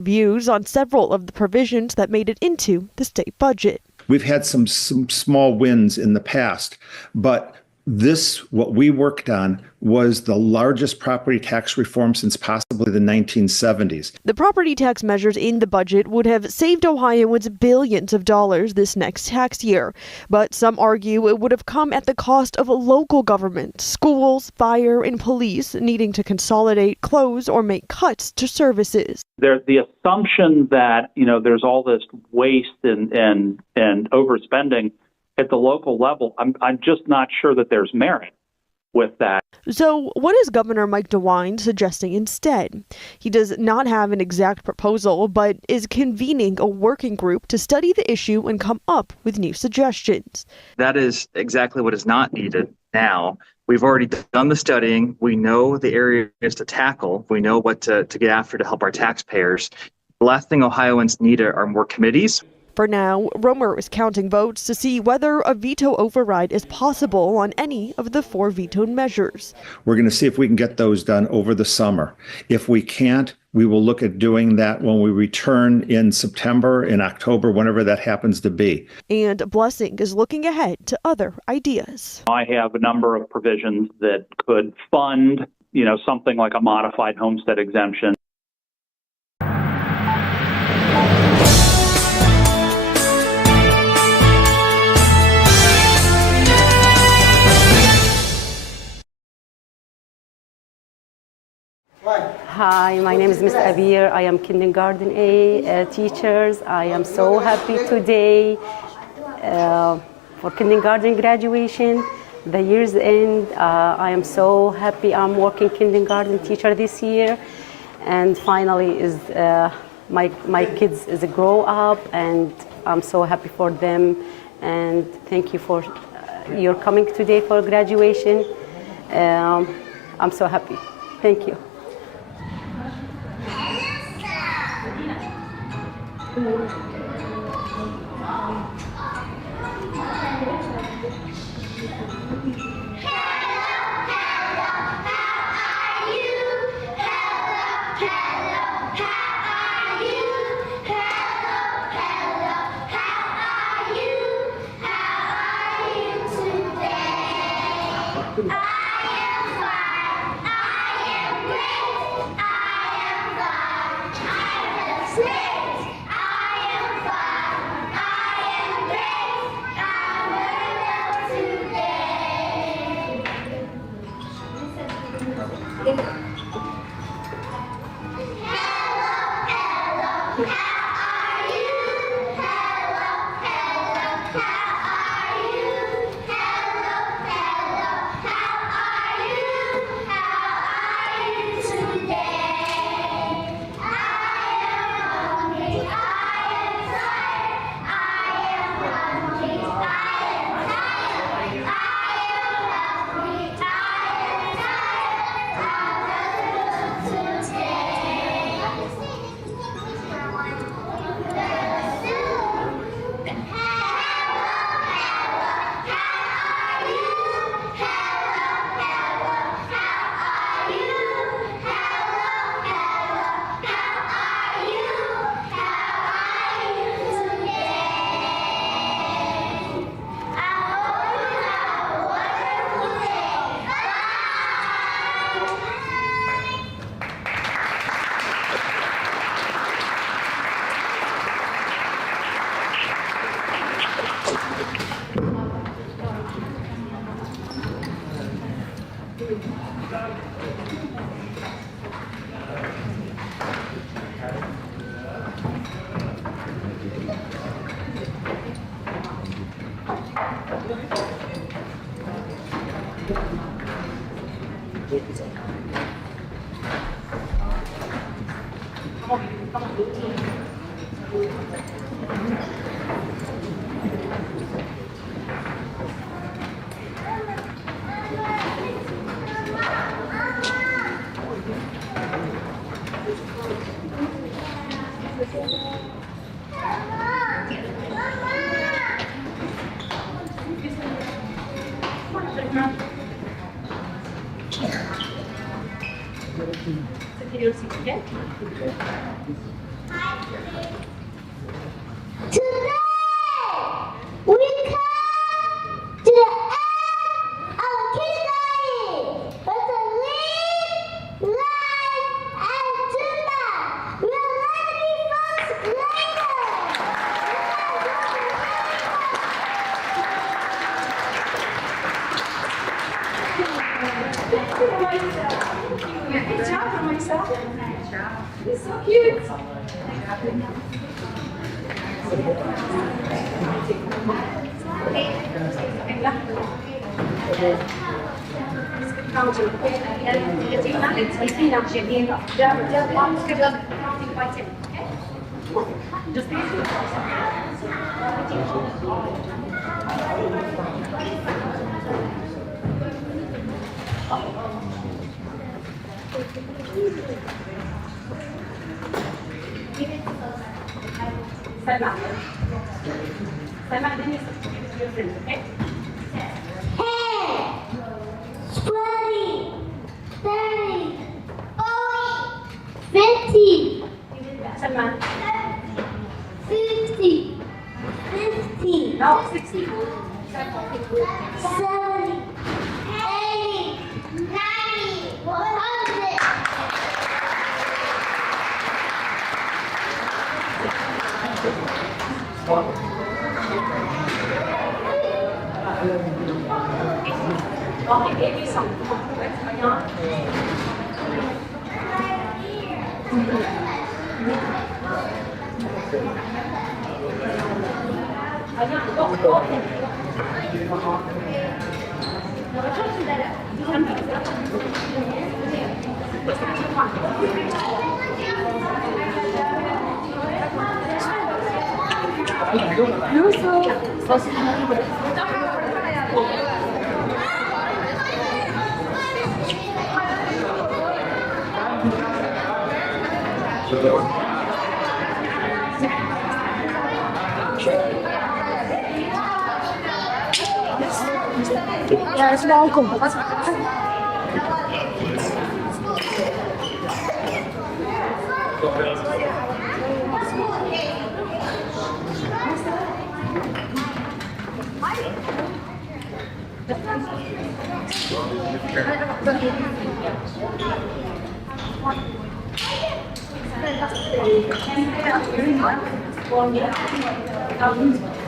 Views on several of the provisions that made it into the state budget. We've had some small wins in the past, but what we worked on was the largest property tax reform since possibly the 1970s. The property tax measures in the budget would have saved Ohioans billions of dollars this next tax year. But some argue it would have come at the cost of local government, schools, fire, and police needing to consolidate, close, or make cuts to services. There's the assumption that, there's all this waste and overspending at the local level. I'm just not sure that there's merit with that. So what is Governor Mike DeWine suggesting instead? He does not have an exact proposal, but is convening a working group to study the issue and come up with new suggestions. That is exactly what is not needed now. We've already done the studying. We know the areas to tackle. We know what to get after to help our taxpayers. The last thing Ohioans need are more committees. For now, Romer is counting votes to see whether a veto override is possible on any of the 4 vetoed measures. We're going to see if we can get those done over the summer. If we can't, we will look at doing that when we return in September, in October, whenever that happens to be. And Blessing is looking ahead to other ideas. I have a number of provisions that could fund, something like a modified homestead exemption. Hi, my name is Ms. Abir. I am kindergarten A teachers. I am so happy today for kindergarten graduation. The year's end. I am so happy I'm working kindergarten teacher this year. And finally is my kids is a grow up, and I'm so happy for them. And thank you for your coming today for graduation. I'm so happy. Thank you.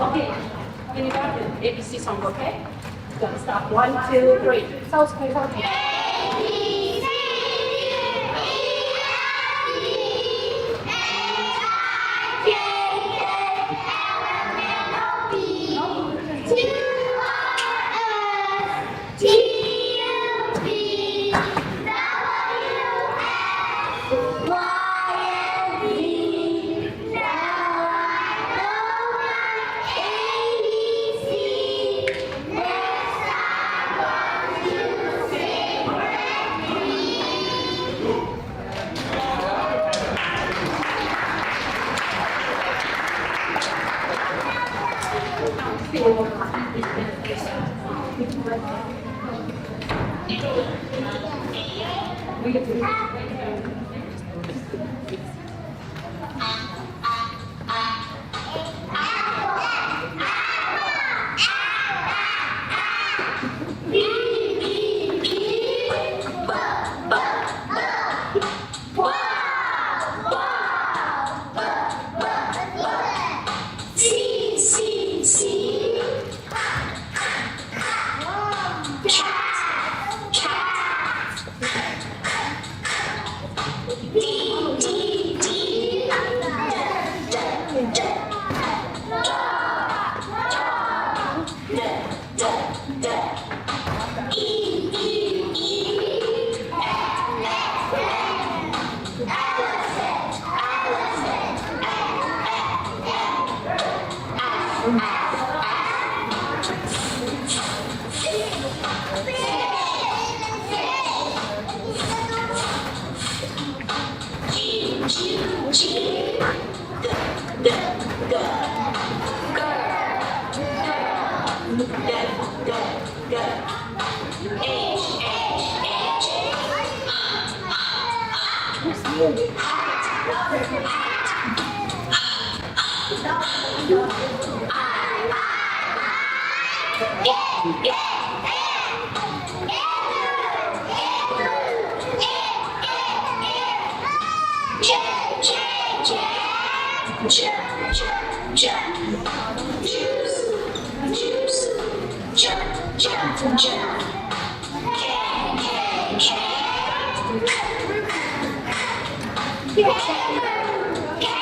Okay, kindergarten, ABC song, okay? Gonna start. 1, 2, 3. Sounds good, okay. K.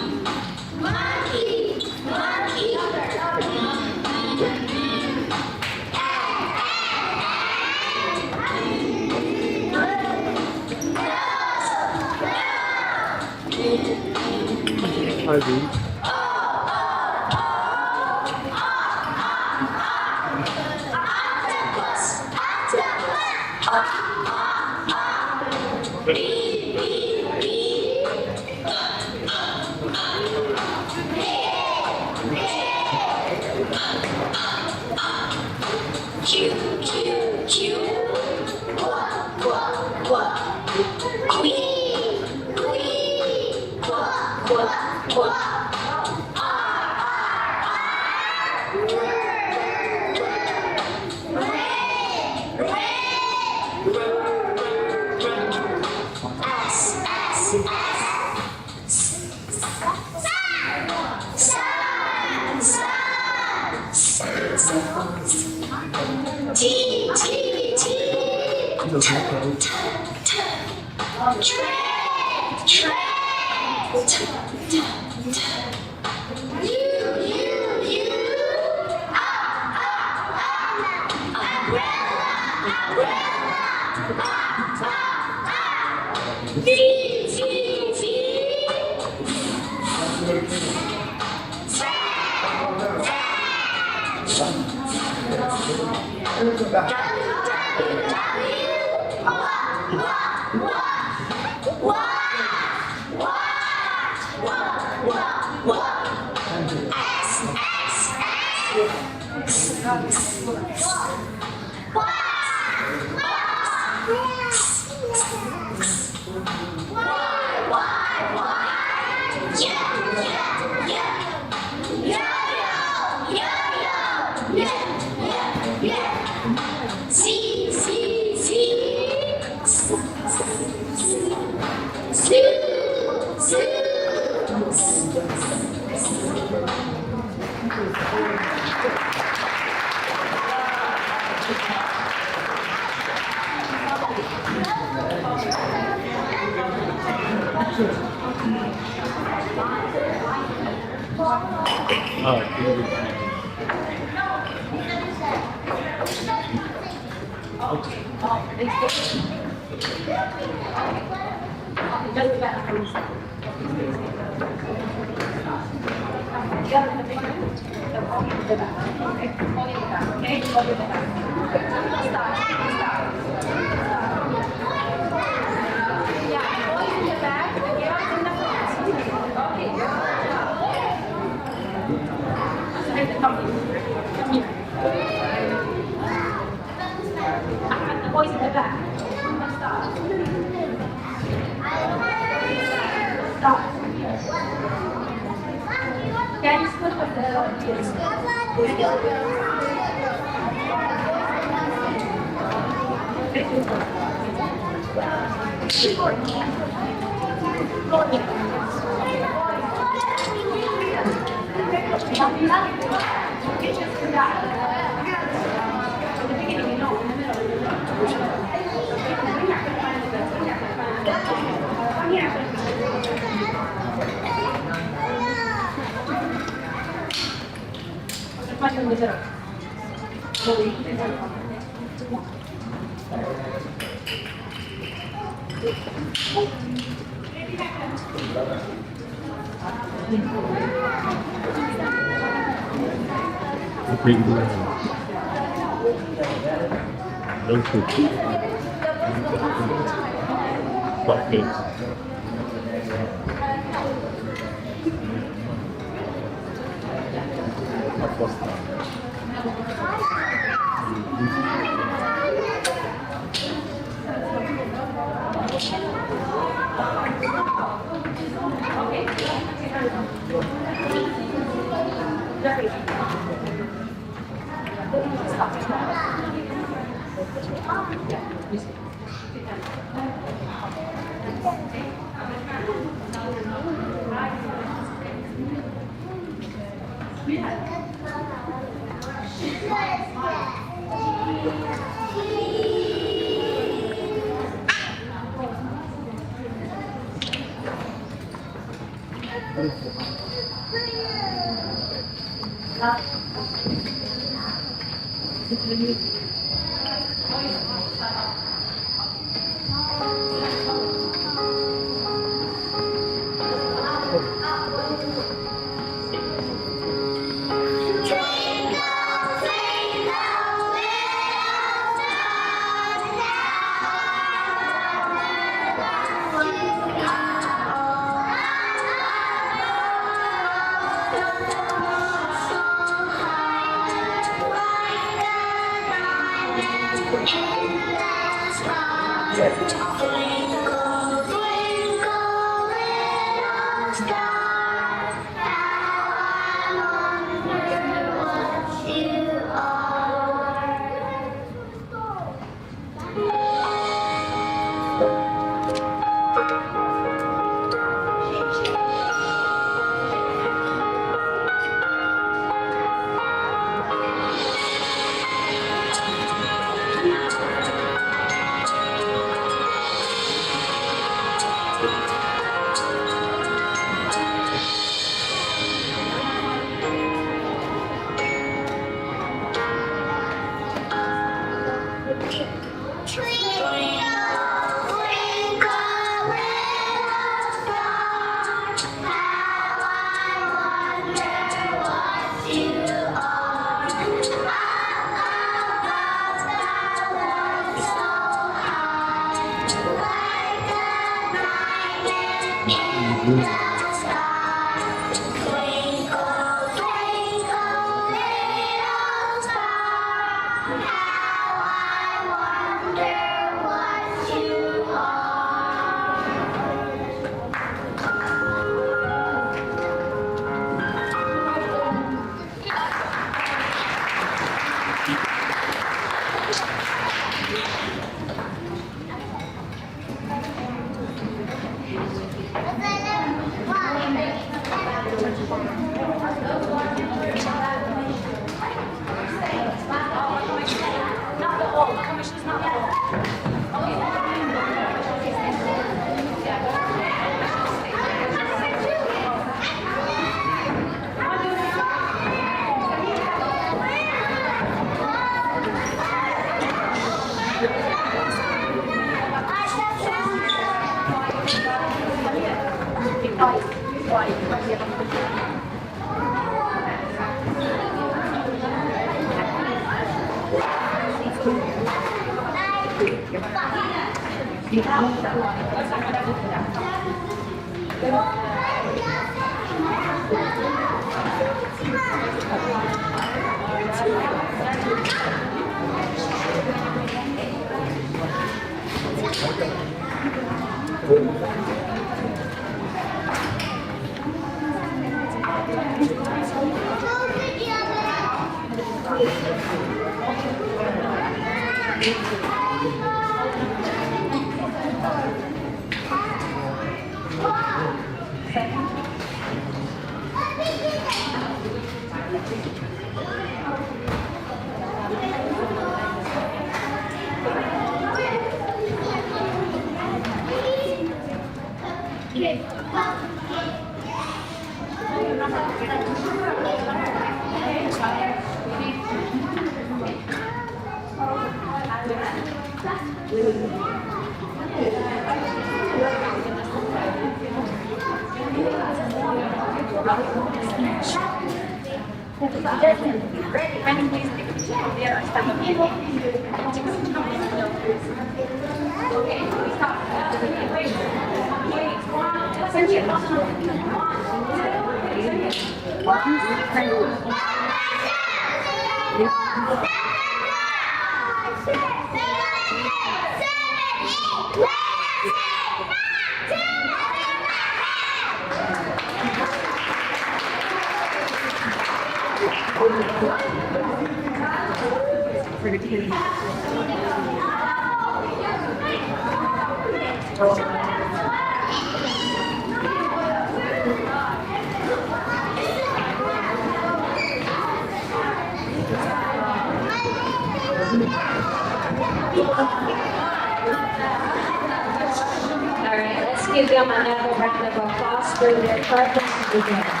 All right, let's give them another round of applause for their purpose today.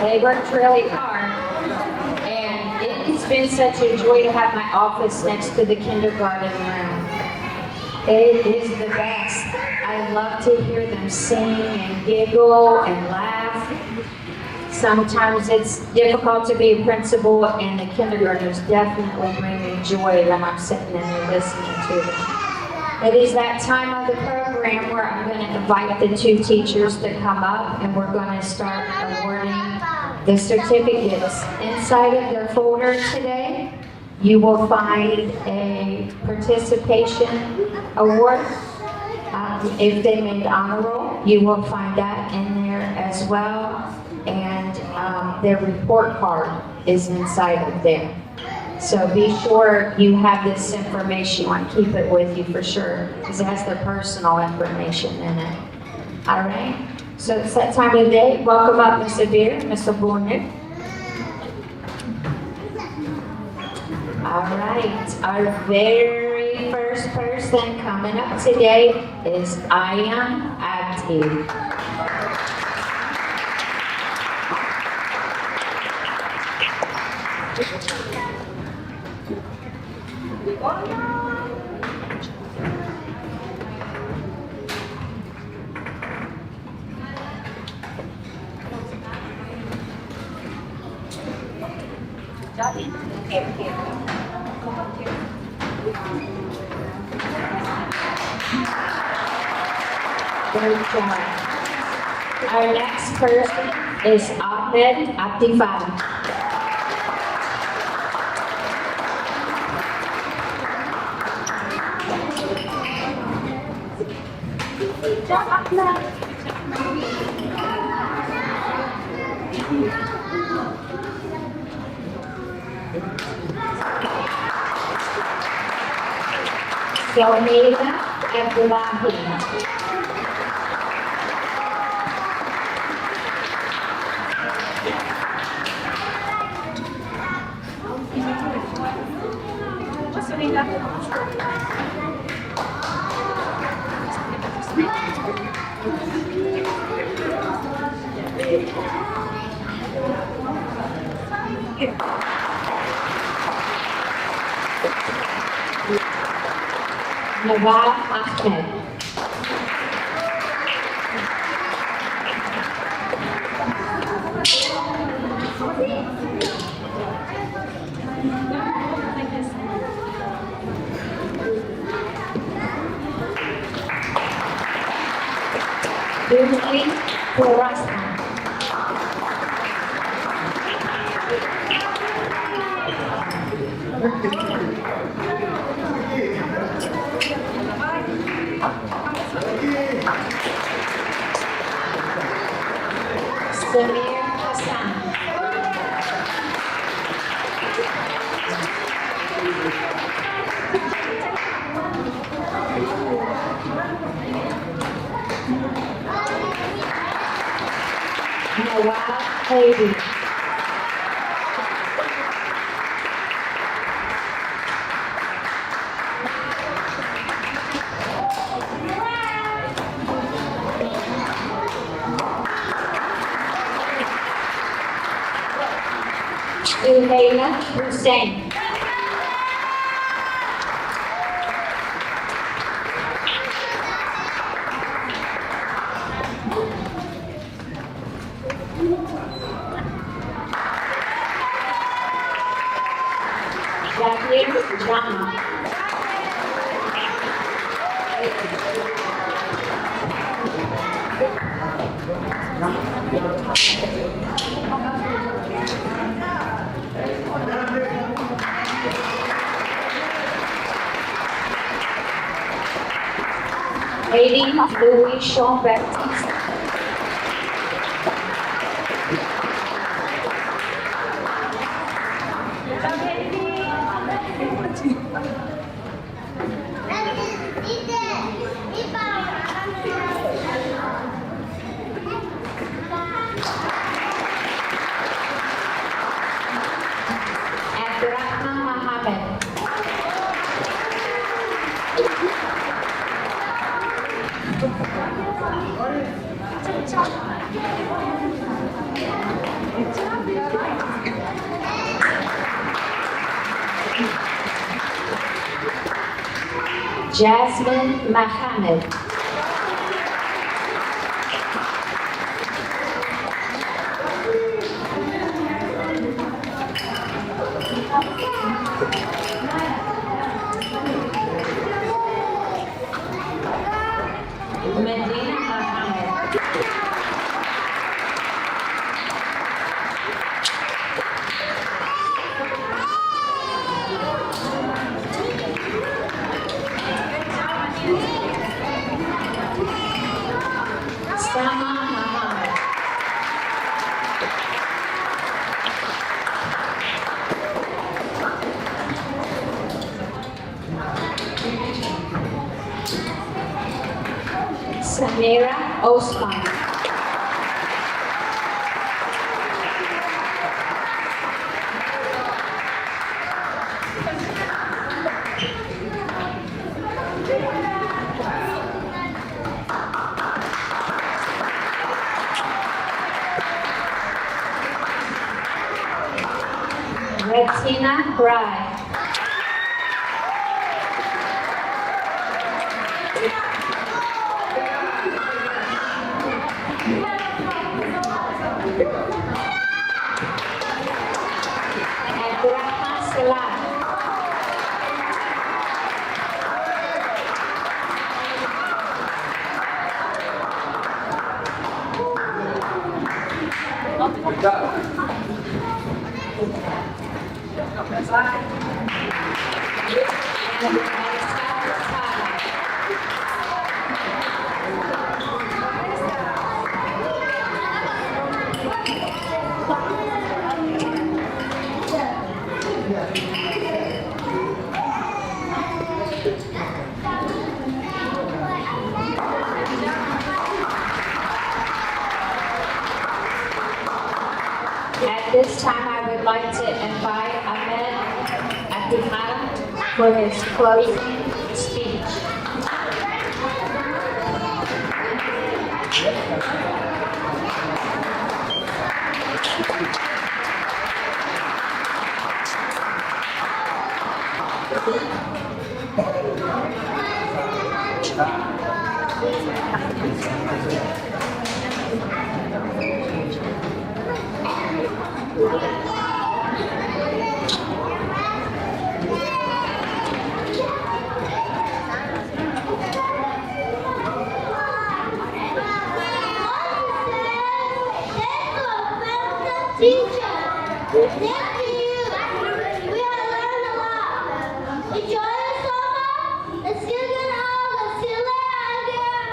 They worked really hard, and it's been such a joy to have my office next to the kindergarten room. It is the best. I love to hear them sing and giggle and laugh. Sometimes it's difficult to be a principal, and the kindergartners definitely bring me joy when I'm sitting in there listening to them. It is that time of the program where I'm going to invite the two teachers to come up, and we're going to start awarding the certificates. Inside of their folder today You will find a participation award. If they made honor roll, you will find that in there as well. And their report card is inside of there. So be sure you have this information. You want to keep it with you for sure, because it has their personal information in it. All right? So it's that time of day. Welcome up, Ms. Abir, Ms. Abunit. All right, our very first person coming up today is Ayam Abdi. Good job. Our next person is Ahmed Abdifan. Yomila Abdullahi. Nawab Ahmed. Yusri Khurasan. Samir Hassan. Nawab Khayri. Ilayla Hussain. Jacqueline Jama. Lady Louis Jean Baptiste. Abdurrahman Mohammed. Jasmine Mohammed. Medina Mohammed. Samira Osman. Retina Bride. Abdurrahman Salam. At this time, I would like to invite Ahmed Abdullah for his closing speech. Teacher, thank you. We have learned a lot. Enjoy the summer. Let's get it out. Let's see you later again.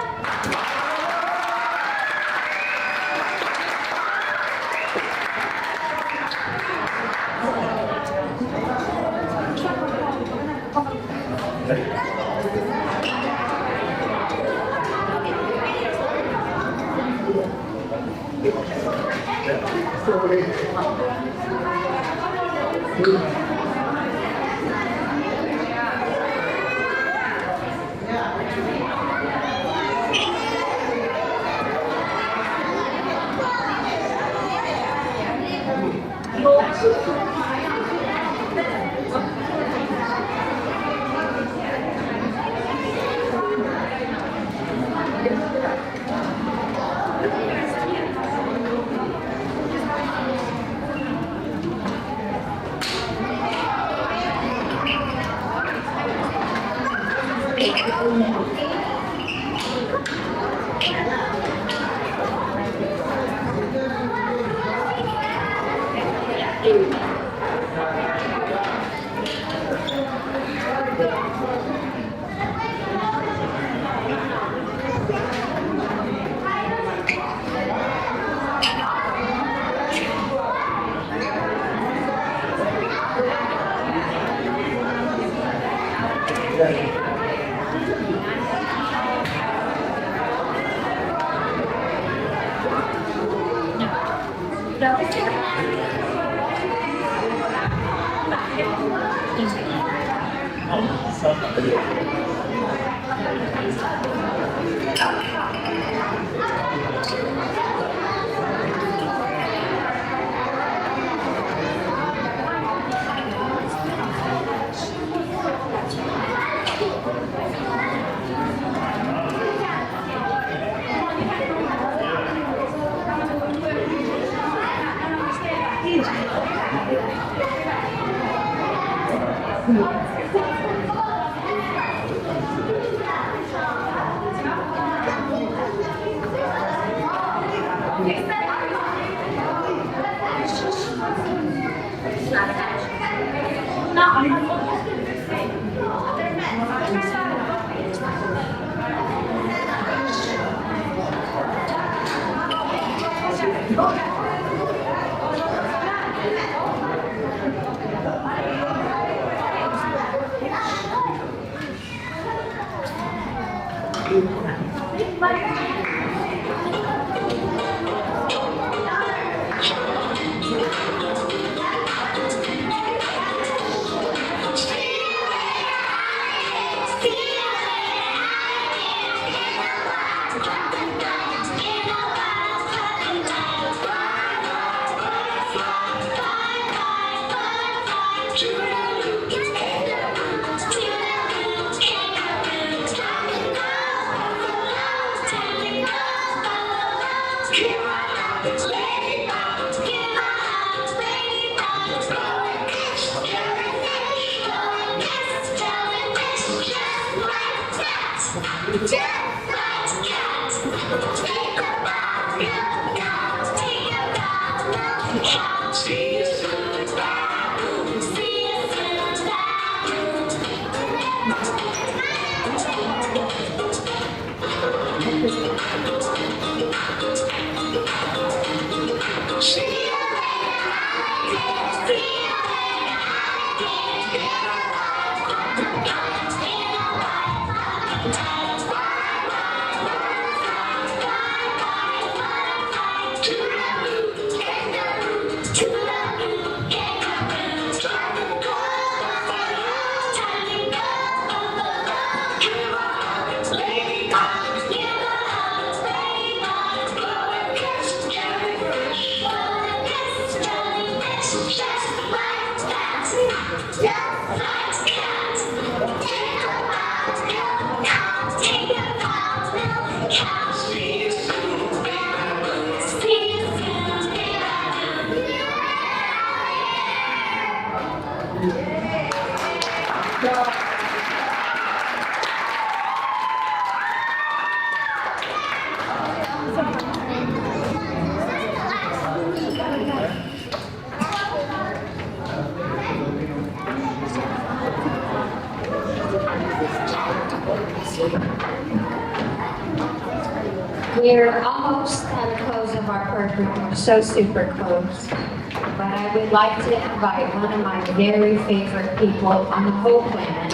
We're almost at the close of our program. We're so super close. But I would like to invite one of my very favorite people on the whole planet.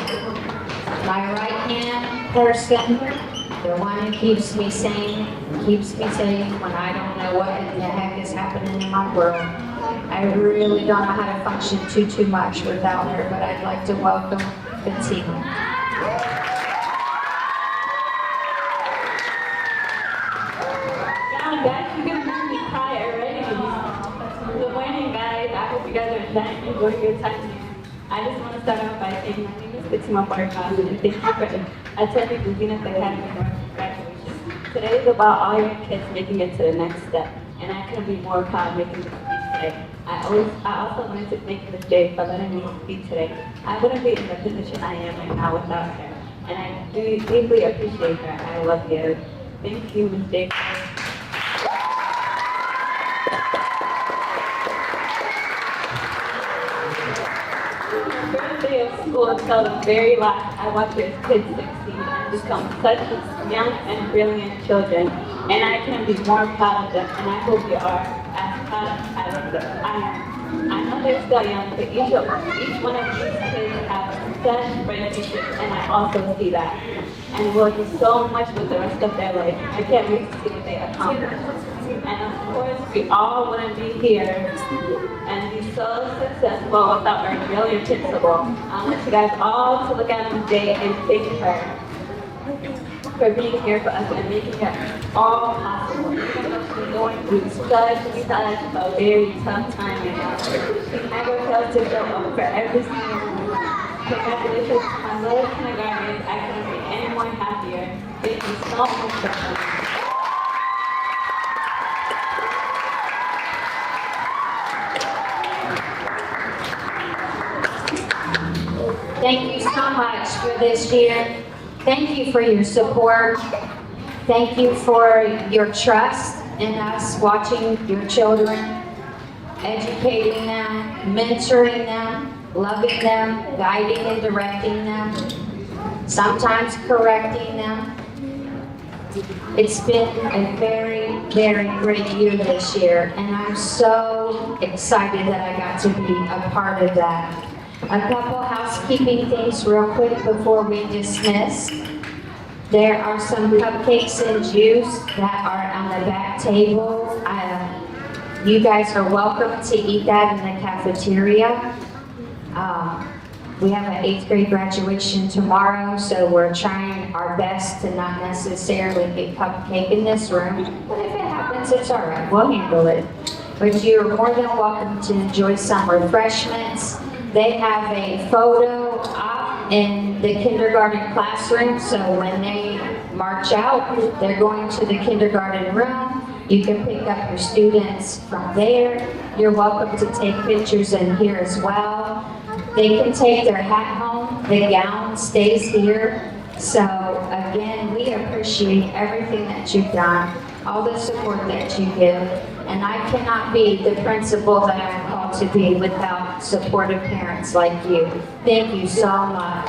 My right-hand person, the one who keeps me sane, keeps me safe when I don't know what the heck is happening in my world. I really don't know how to function too much without her, but I'd like to welcome Bettina. Guys, you're gonna make me cry already. Good morning, guys. I hope you guys are enjoying your time here. I just want to start off by saying my name is Bettina Barkos, and thank you for attending the Zenith Academy graduation. Today is about all your kids making it to the next step, and I couldn't be more proud of making this speech today. I also wanted to thank Ms. J for letting me speak today. I wouldn't be in the position I am right now without her, and I do deeply appreciate her. I love you. Thank you, Ms. J. First day of school until the very last, I watched your kids succeed and become such young and brilliant children, and I can be more proud of them, and I hope you are as proud as I am. I know they're still young, but each one of these kids have such bright futures, and I also see that, and will do so much with the rest of their life. I can't wait to see what they accomplish. And of course, we all wouldn't be here and be so successful without our brilliant principal. I want you guys all to look at him today and thank her for being here for us and making it all possible. Even though she's going through such a very tough time right now, she never fails to show up for every single one. Congratulations, my little kindergartners. I couldn't be any more happier. Thank you so much for coming. Thank you so much for this year. Thank you for your support. Thank you for your trust in us, watching your children, educating them, mentoring them, loving them, guiding and directing them, sometimes correcting them. It's been a very, very great year this year, and I'm so excited that I got to be a part of that. A couple housekeeping things real quick before we dismiss. There are some cupcakes and juice that are on the back table. You guys are welcome to eat that in the cafeteria. We have an 8th grade graduation tomorrow, so we're trying our best to not necessarily get cupcake in this room. But if it happens, it's all right. We'll handle it. But you're more than welcome to enjoy some refreshments. They have a photo op in the kindergarten classroom, so when they march out, they're going to the kindergarten room. You can pick up your students from there. You're welcome to take pictures in here as well. They can take their hat home. The gown stays here. So again, we appreciate everything that you've done, all the support that you give. And I cannot be the principal that I'm called to be without supportive parents like you. Thank you so much.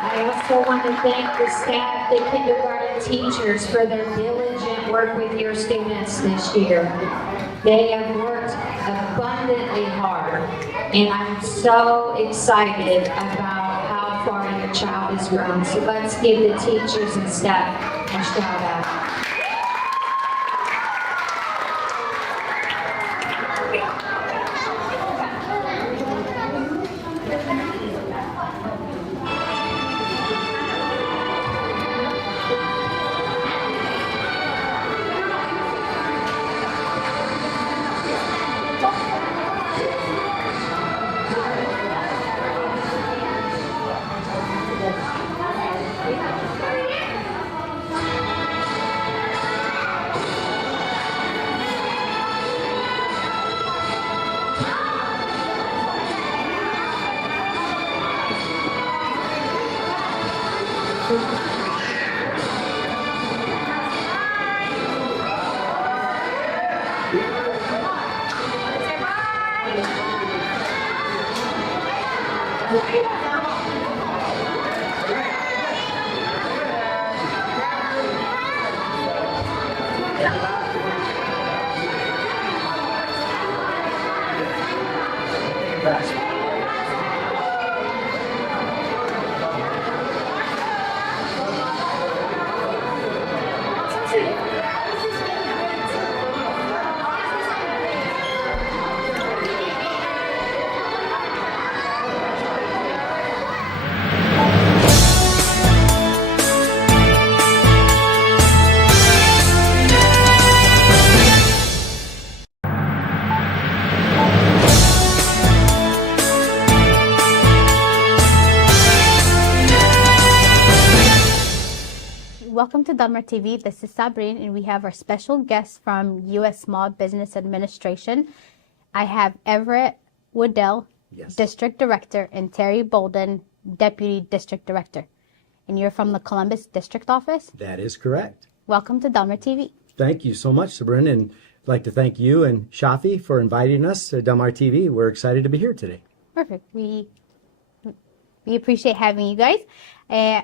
I also want to thank the staff, the kindergarten teachers for their diligent work with your students this year. They have worked abundantly hard, and I'm so excited about how far your child has grown. So let's give the teachers and staff a shout out. Welcome to Dalmar TV. This is Sabrine, and we have our special guest from U.S. Small Business Administration. I have Everett Woodell, Yes. District Director, and Terry Bolden, Deputy District Director. And you're from the Columbus District Office? That is correct. Welcome to Dalmar TV. Thank you so much, Sabrina, and I'd like to thank you and Shafi for inviting us to Dalmar TV. We're excited to be here today. Perfect. We appreciate having you guys.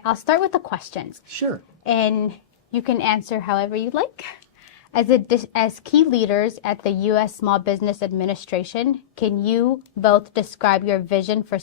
I'll start with the questions. Sure. And you can answer however you like. As key leaders at the U.S. Small Business Administration, can you both describe your vision for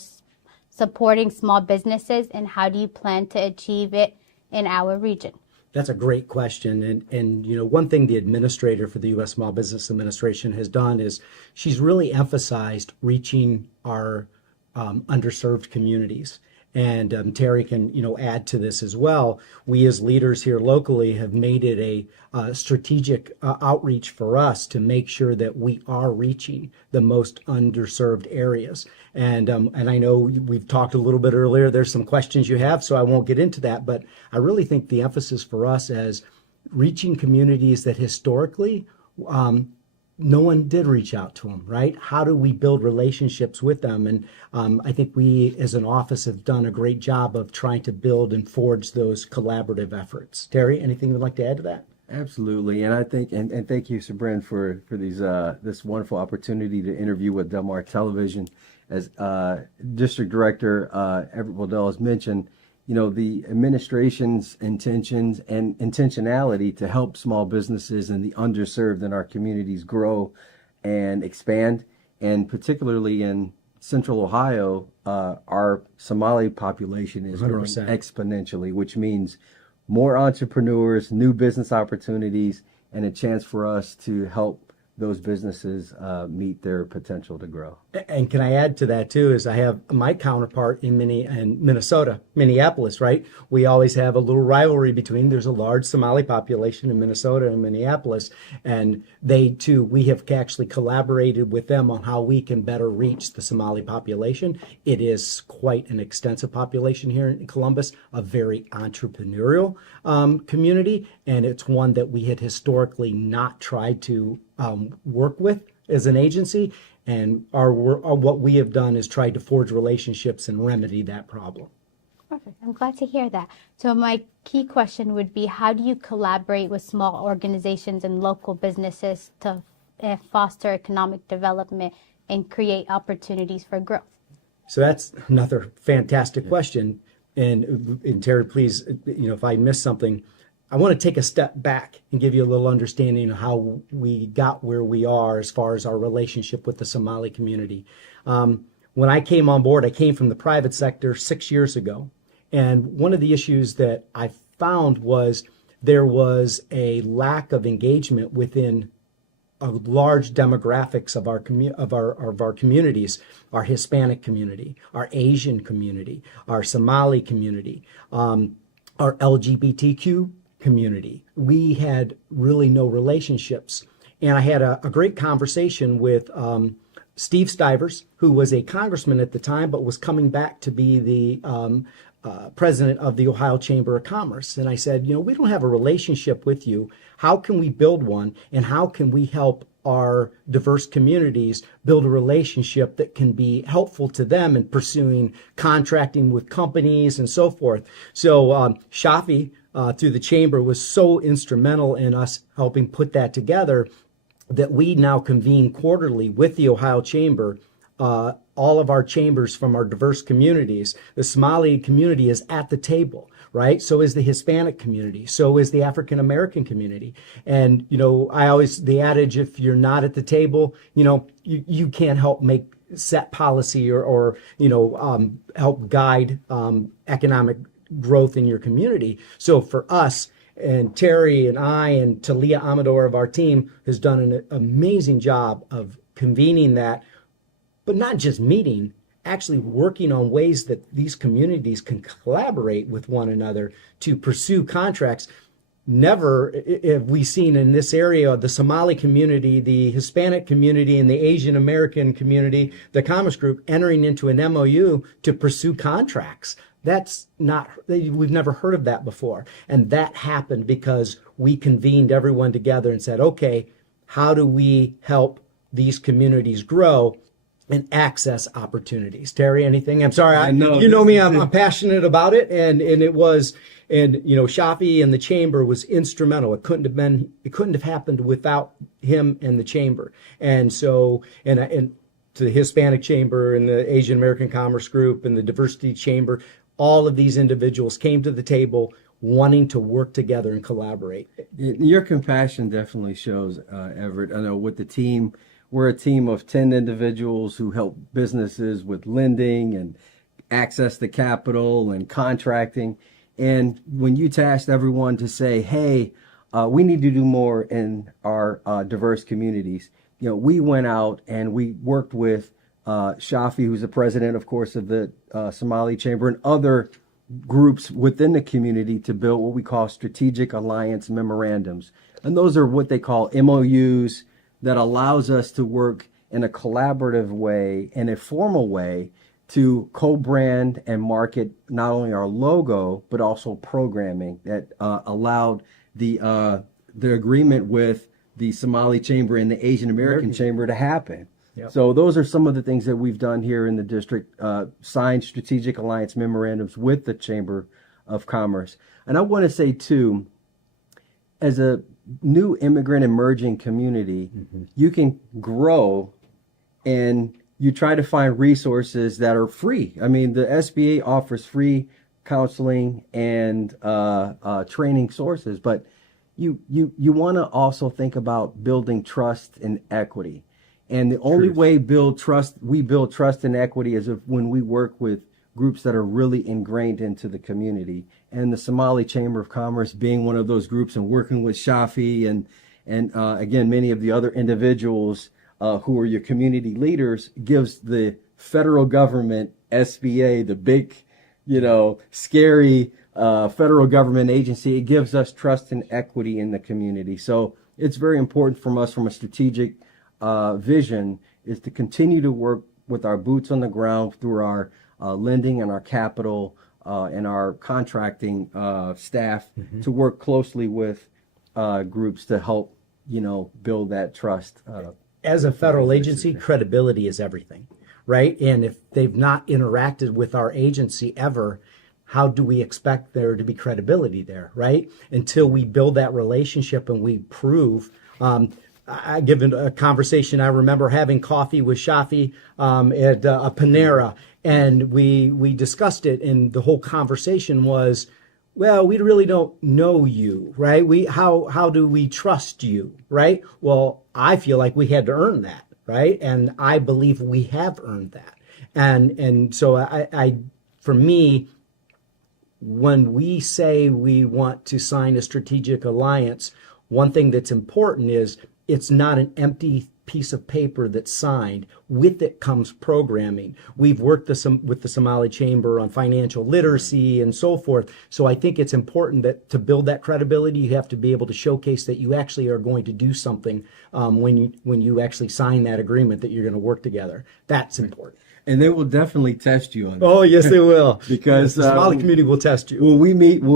supporting small businesses, and how do you plan to achieve it in our region? That's a great question. And you know, one thing the administrator for the U.S. Small Business Administration has done is she's really emphasized reaching our underserved communities. And Terry can, add to this as well. We as leaders here locally have made it a strategic outreach for us to make sure that we are reaching the most underserved areas. And I know we've talked a little bit earlier. There's some questions you have, so I won't get into that. But I really think the emphasis for us as reaching communities that historically no one did reach out to them, right? How do we build relationships with them? And I think we as an office have done a great job of trying to build and forge those collaborative efforts. Terry, anything you'd like to add to that? Absolutely. And I think, and thank you, Sabrina, for these this wonderful opportunity to interview with Dalmar Television. As District Director Everett Waddell has mentioned, the administration's intentions and intentionality to help small businesses and the underserved in our communities grow and expand, and particularly in Central Ohio, our Somali population is growing 100%. exponentially, which means more entrepreneurs, new business opportunities, and a chance for us to help those businesses meet their potential to grow. And can I add to that too, is I have my counterpart in Minnesota, Minneapolis, right? We always have a little rivalry between, there's a large Somali population in Minnesota and Minneapolis, and they too, we have actually collaborated with them on how we can better reach the Somali population. It is quite an extensive population here in Columbus, a very entrepreneurial community, and it's one that we had historically not tried to work with as an agency, and what we have done is tried to forge relationships and remedy that problem. Perfect. I'm glad to hear that. So my key question would be, how do you collaborate with small organizations and local businesses to foster economic development and create opportunities for growth? So that's another fantastic question. And Terry, please, if I miss something, I want to take a step back and give you a little understanding of how we got where we are as far as our relationship with the Somali community. When I came on board, I came from the private sector 6 years ago. And one of the issues that I found was there was a lack of engagement within a large demographics of our communities, our Hispanic community, our Asian community, our Somali community, our LGBTQ community. We had really no relationships. And I had a great conversation with Steve Stivers, who was a congressman at the time, but was coming back to be the president of the Ohio Chamber of Commerce. And I said, we don't have a relationship with you. How can we build one? And how can we help our diverse communities build a relationship that can be helpful to them in pursuing contracting with companies and so forth? So Shafi, through the Chamber, was so instrumental in us helping put that together that we now convene quarterly with the Ohio Chamber, all of our chambers from our diverse communities. The Somali community is at the table, right? So is the Hispanic community. So is the African American community. And, the adage, if you're not at the table, you can't help set policy or help guide economic growth in your community. So for us, and Terry and I and Talia Amador of our team has done an amazing job of convening that, but not just meeting, actually working on ways that these communities can collaborate with one another to pursue contracts. Never have we seen in this area, the Somali community, the Hispanic community, and the Asian American community, the Commerce Group, entering into an MOU to pursue contracts. We've never heard of that before. And that happened because we convened everyone together and said, okay, how do we help these communities grow and access opportunities? Terry, anything? I'm sorry, you know me, I'm passionate about it, and it was, Shafi and the Chamber was instrumental. It couldn't have happened without him and the Chamber. And so, and to the Hispanic Chamber and the Asian American Commerce Group and the Diversity Chamber, all of these individuals came to the table wanting to work together and collaborate. Your compassion definitely shows, Everett. I know with the team, we're a team of 10 individuals who help businesses with lending and access to capital and contracting. And when you tasked everyone to say, hey, we need to do more in our diverse communities, we went out and we worked with Shafi, who's the president, of course, of the Somali Chamber, and other groups within the community to build what we call strategic alliance memorandums. And those are what they call MOUs that allows us to work in a collaborative way, in a formal way, to co-brand and market not only our logo, but also programming that allowed the agreement with the Somali Chamber and the Asian American Chamber to happen. Yep. So those are some of the things that we've done here in the district, signed strategic alliance memorandums with the Chamber of Commerce. And I want to say, too, as a new immigrant emerging community, you can grow and you try to find resources that are free. I mean, the SBA offers free counseling and training sources, but you want to also think about building trust and equity. And the only way we build trust and equity is if when we work with groups that are really ingrained into the community. And the Somali Chamber of Commerce being one of those groups, and working with Shafi and again, many of the other individuals who are your community leaders, gives the federal government, SBA, the big, scary federal government agency, it gives us trust and equity in the community. So it's very important from us, from a strategic vision, is to continue to work with our boots on the ground through our lending and our capital and our contracting staff to work closely with groups to help, build that trust. As a federal agency, credibility is everything, right? And if they've not interacted with our agency ever, how do we expect there to be credibility there, right? Until we build that relationship and we prove. I given a conversation. I remember having coffee with Shafi at a Panera, and we discussed it. And the whole conversation was, well, we really don't know you, right? How do we trust you, right? Well, I feel like we had to earn that, right? And I believe we have earned that. And so I for me, when we say we want to sign a strategic alliance, one thing that's important is it's not an empty piece of paper that's signed. With it comes programming. We've worked with the Somali Chamber on financial literacy and so forth. So I think it's important that to build that credibility, you have to be able to showcase that you actually are going to do something when you actually sign that agreement that you're going to work together. That's important. And they will definitely test you on that. Oh, yes, they will. Because the Somali community will test you. When we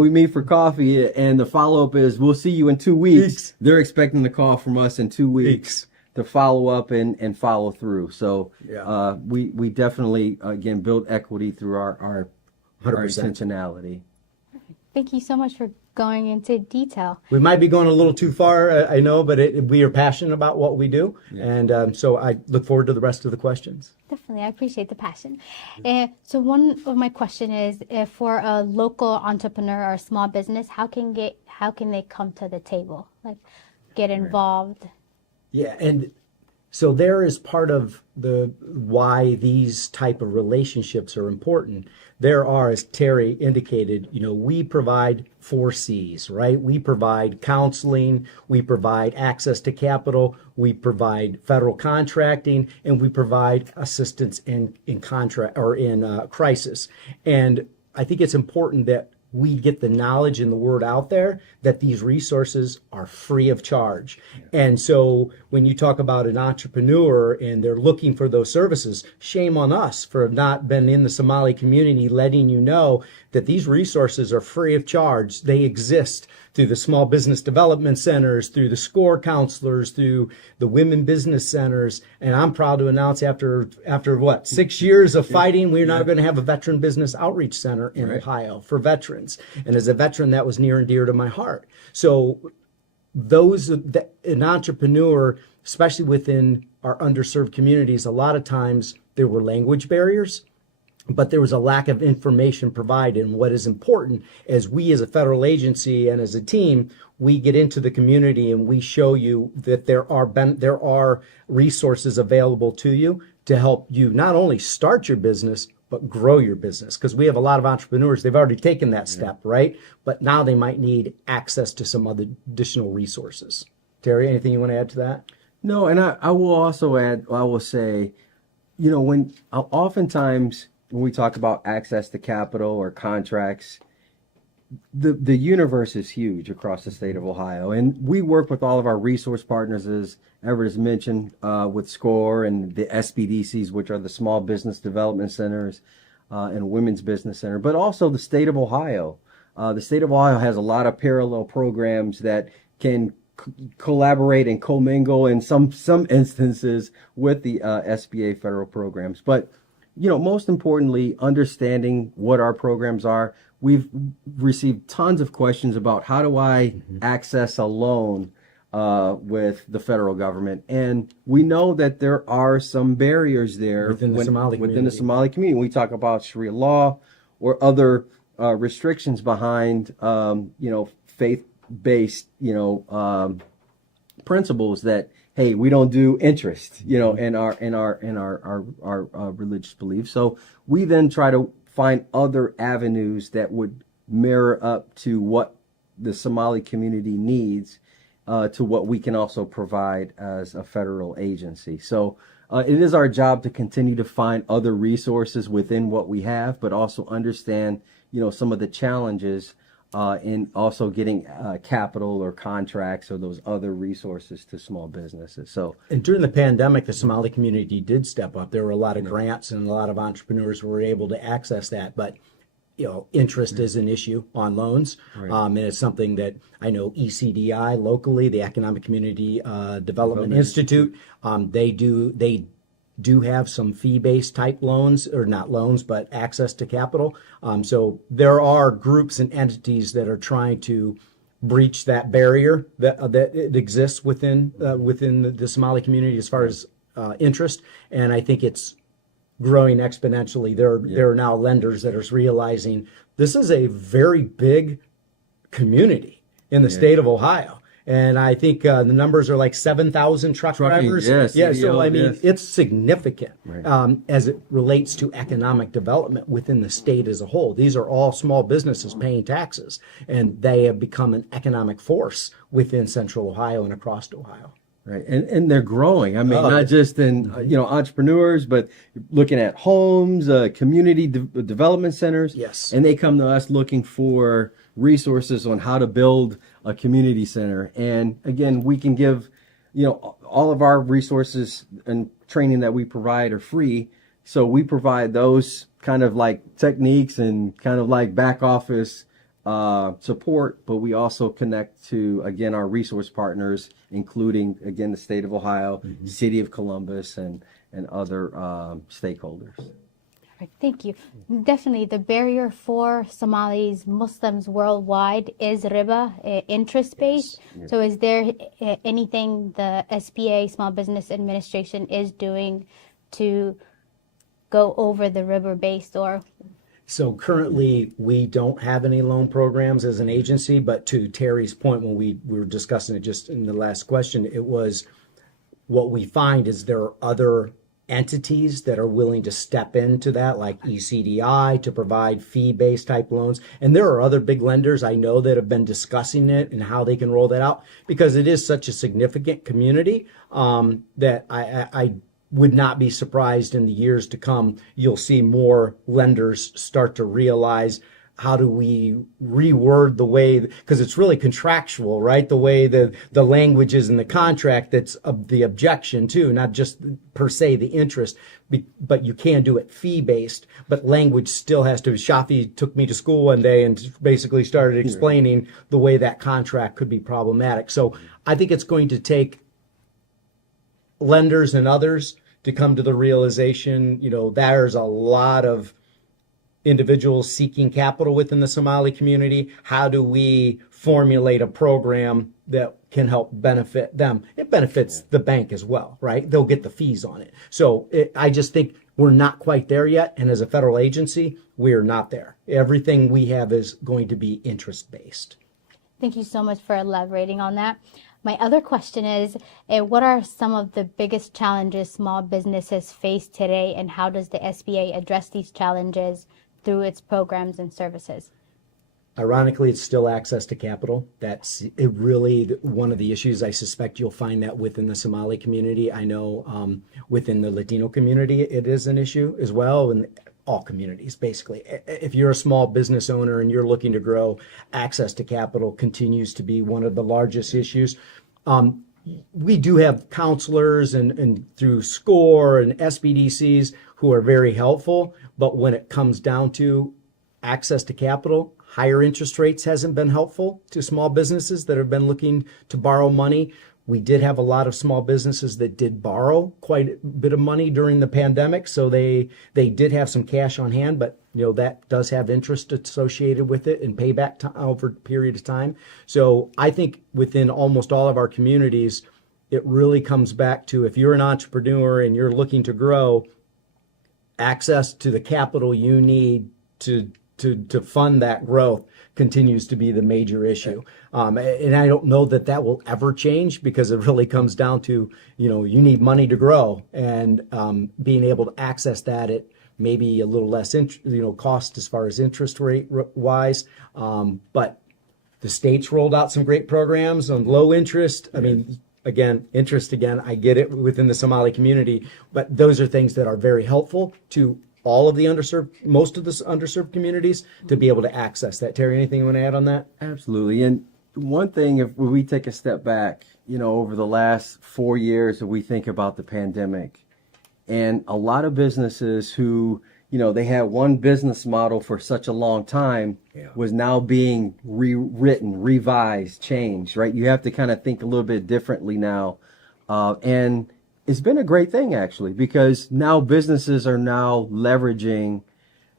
meet for coffee, and the follow-up is, we'll see you in 2 weeks. They're expecting the call from us in 2 weeks to follow up and follow through. So we definitely, again, build equity through our intentionality. Thank you so much for going into detail. We might be going a little too far, I know, but we are passionate about what we do. Yeah. And so I look forward to the rest of the questions. Definitely. I appreciate the passion. So one of my question is, for a local entrepreneur or a small business, how can they come to the table, like get involved? Yeah, and so there is part of the why these type of relationships are important. There are, as Terry indicated, we provide 4 C's, right? We provide counseling, we provide access to capital, we provide federal contracting, and we provide assistance in contract or in crisis. And I think it's important that we get the knowledge and the word out there that these resources are free of charge. Yeah. And so when you talk about an entrepreneur and they're looking for those services, shame on us for not been in the Somali community letting you know that these resources are free of charge. They exist through the small business development centers, through the SCORE counselors, through the women business centers. And I'm proud to announce after 6 years of fighting, we're now going to have a veteran business outreach center in Ohio for veterans. And as a veteran, that was near and dear to my heart. So an entrepreneur, especially within our underserved communities, a lot of times there were language barriers, but there was a lack of information provided. And what is important is we as a federal agency and as a team, we get into the community and we show you that there are resources available to you to help you not only start your business, but grow your business. Because we have a lot of entrepreneurs, they've already taken that step, right? But now they might need access to some other additional resources. Terry, anything you want to add to that? No, and I will also add, I will say, when oftentimes when we talk about access to capital or contracts, the universe is huge across the state of Ohio. And we work with all of our resource partners, as Everett has mentioned, with SCORE and the SBDCs, which are the Small Business Development Centers and Women's Business Center, but also the state of Ohio. The state of Ohio has a lot of parallel programs that can collaborate and commingle in some instances with the SBA federal programs. But most importantly, understanding what our programs are. We've received tons of questions about how do I access a loan with the federal government. And we know that there are some barriers there within the Somali community. We talk about Sharia law or other restrictions behind, faith-based, principles that hey, we don't do interest, in our religious beliefs. So we then try to find other avenues that would mirror up to what the Somali community needs, to what we can also provide as a federal agency. So it is our job to continue to find other resources within what we have, but also understand, some of the challenges in also getting capital or contracts or those other resources to small businesses. So, and during the pandemic, the Somali community did step up. There were a lot of grants and a lot of entrepreneurs were able to access that, but interest is an issue on loans. And it's something that I know ECDI locally, the Economic Community Development Institute, they do have some fee-based type loans, or not loans, but access to capital. So there are groups and entities that are trying to breach that barrier that it exists within the Somali community as far as interest. And I think it's growing exponentially. There are now lenders that are realizing this is a very big community in the state of Ohio. And I think the numbers are like 7,000 truck drivers. Yes, yeah, so I mean, yes. it's significant as it relates to economic development within the state as a whole. These are all small businesses paying taxes, and they have become an economic force within Central Ohio and across Ohio. Right, and they're growing. I mean, not just in entrepreneurs, but looking at homes, community development centers. Yes, and they come to us looking for resources on how to build a community center. And again, we can give, all of our resources and training that we provide are free. So we provide those kind of like techniques and kind of like back office support, but we also connect to, again, our resource partners, including, again, the state of Ohio, city of Columbus, and other stakeholders. Thank you. Definitely, the barrier for Somalis, Muslims worldwide is riba, interest-based. Yes. So is there anything the SBA, Small Business Administration, is doing to go over the riba-based or... So currently, we don't have any loan programs as an agency, but to Terry's point, when we were discussing it just in the last question, it was what we find is there are other entities that are willing to step into that, like ECDI, to provide fee-based type loans. And there are other big lenders I know that have been discussing it and how they can roll that out, because it is such a significant community that I would not be surprised in the years to come, you'll see more lenders start to realize, how do we reword the way, because it's really contractual, right? The way the language is in the contract, that's the objection too, not just per se the interest, but you can do it fee-based, but language still has to. Shafi took me to school one day and basically started explaining the way that contract could be problematic. So I think it's going to take lenders and others to come to the realization, there's a lot of individuals seeking capital within the Somali community. How do we formulate a program that can help benefit them? It benefits the bank as well, right? They'll get the fees on it. So I just think we're not quite there yet. And as a federal agency, we're not there. Everything we have is going to be interest-based. Thank you so much for elaborating on that. My other question is, what are some of the biggest challenges small businesses face today, and how does the SBA address these challenges through its programs and services? Ironically, it's still access to capital. That's it really one of the issues. I suspect you'll find that within the Somali community. I know within the Latino community, it is an issue as well, and all communities, basically. If you're a small business owner and you're looking to grow, access to capital continues to be one of the largest issues. We do have counselors and through SCORE and SBDCs who are very helpful, but when it comes down to access to capital, higher interest rates hasn't been helpful to small businesses that have been looking to borrow money. We did have a lot of small businesses that did borrow quite a bit of money during the pandemic, so they did have some cash on hand, but that does have interest associated with it and payback over a period of time. So I think within almost all of our communities, it really comes back to, if you're an entrepreneur and you're looking to grow, access to the capital you need to to fund that growth continues to be the major issue. And I don't know that that will ever change, because it really comes down to, you need money to grow, and being able to access that at maybe a little less cost as far as interest rate wise. But the state's rolled out some great programs on low interest. I mean, interest again, I get it within the Somali community, but those are things that are very helpful to all of the most of the underserved communities to be able to access that. Terry, anything you want to add on that? Absolutely. And one thing, if we take a step back, over the last 4 years, if we think about the pandemic, and a lot of businesses who, they had one business model for such a long time was now being rewritten, revised, changed, right? You have to kind of think a little bit differently now. And it's been a great thing, actually, because now businesses are now leveraging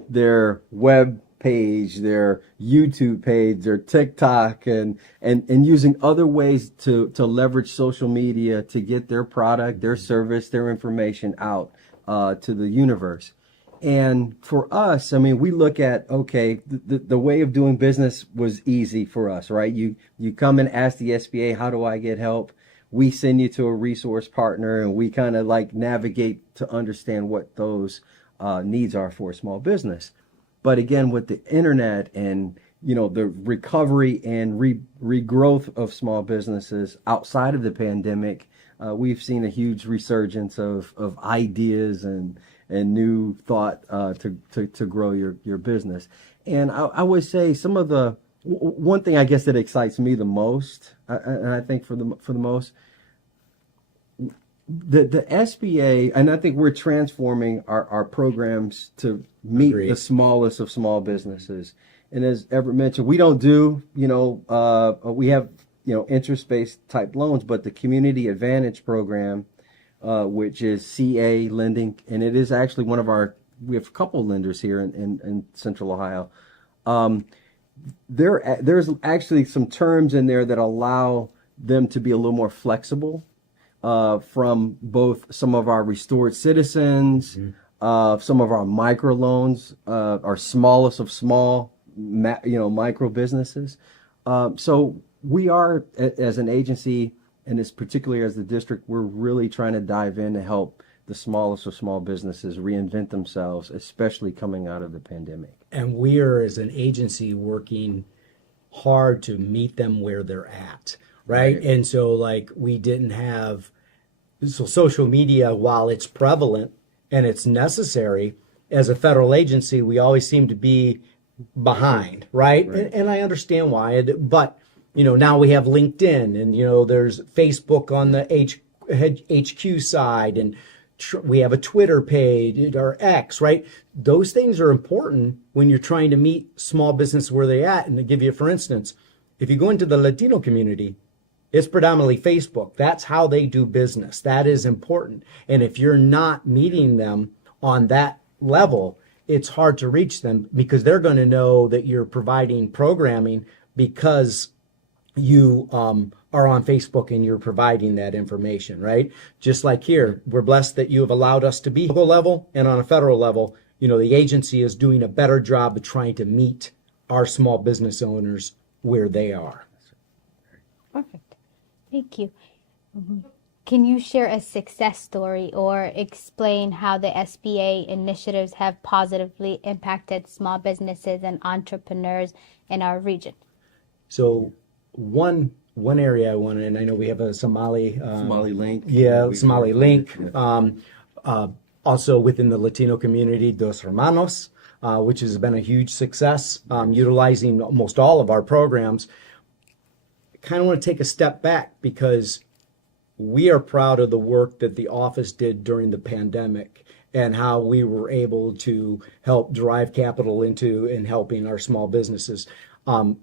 their web page, their YouTube page, their TikTok, and using other ways to leverage social media to get their product, their service, their information out to the universe. And for us, I mean, we look at, okay, the way of doing business was easy for us, right? You come and ask the SBA, how do I get help? We send you to a resource partner, and we kind of like navigate to understand what those needs are for a small business. But again, with the internet and, the recovery and regrowth of small businesses outside of the pandemic, we've seen a huge resurgence of ideas and new thought to grow your business. And I would say some of the one thing I guess that excites me the most, and I think for the most, the SBA, and I think we're transforming our programs to meet the smallest of small businesses. And as Everett mentioned, we don't do, we have, interest-based type loans, but the Community Advantage program, which is CA lending, and it is actually we have a couple lenders here in Central Ohio. There's actually some terms in there that allow them to be a little more flexible from both some of our restored citizens, some of our microloans, our smallest of small, micro businesses. So we are, as an agency, and it's particularly as the district, we're really trying to dive in to help the smallest of small businesses reinvent themselves, especially coming out of the pandemic. And we are, as an agency, working hard to meet them where they're at, right? And so, we didn't have, social media, while it's prevalent and it's necessary, as a federal agency, we always seem to be behind, right? And I understand why, but now we have LinkedIn, and there's Facebook on the HQ side, and we have a Twitter page or X, right? Those things are important when you're trying to meet small business where they're at. And to give you, for instance, if you go into the Latino community, it's predominantly Facebook. That's how they do business. That is important. And if you're not meeting them on that level, it's hard to reach them, because they're going to know that you're providing programming because you are on Facebook and you're providing that information, right? Just like here, we're blessed that you have allowed us to be local level, and on a federal level, the agency is doing a better job of trying to meet our small business owners where they are. Perfect. Thank you. Can you share a success story or explain how the SBA initiatives have positively impacted small businesses and entrepreneurs in our region? So one area I want to, and I know we have a Somali link. Yeah, Somali link. Also within the Latino community, Dos Hermanos, which has been a huge success, utilizing almost all of our programs. I kind of want to take a step back, because we are proud of the work that the office did during the pandemic and how we were able to help drive capital into and helping our small businesses. A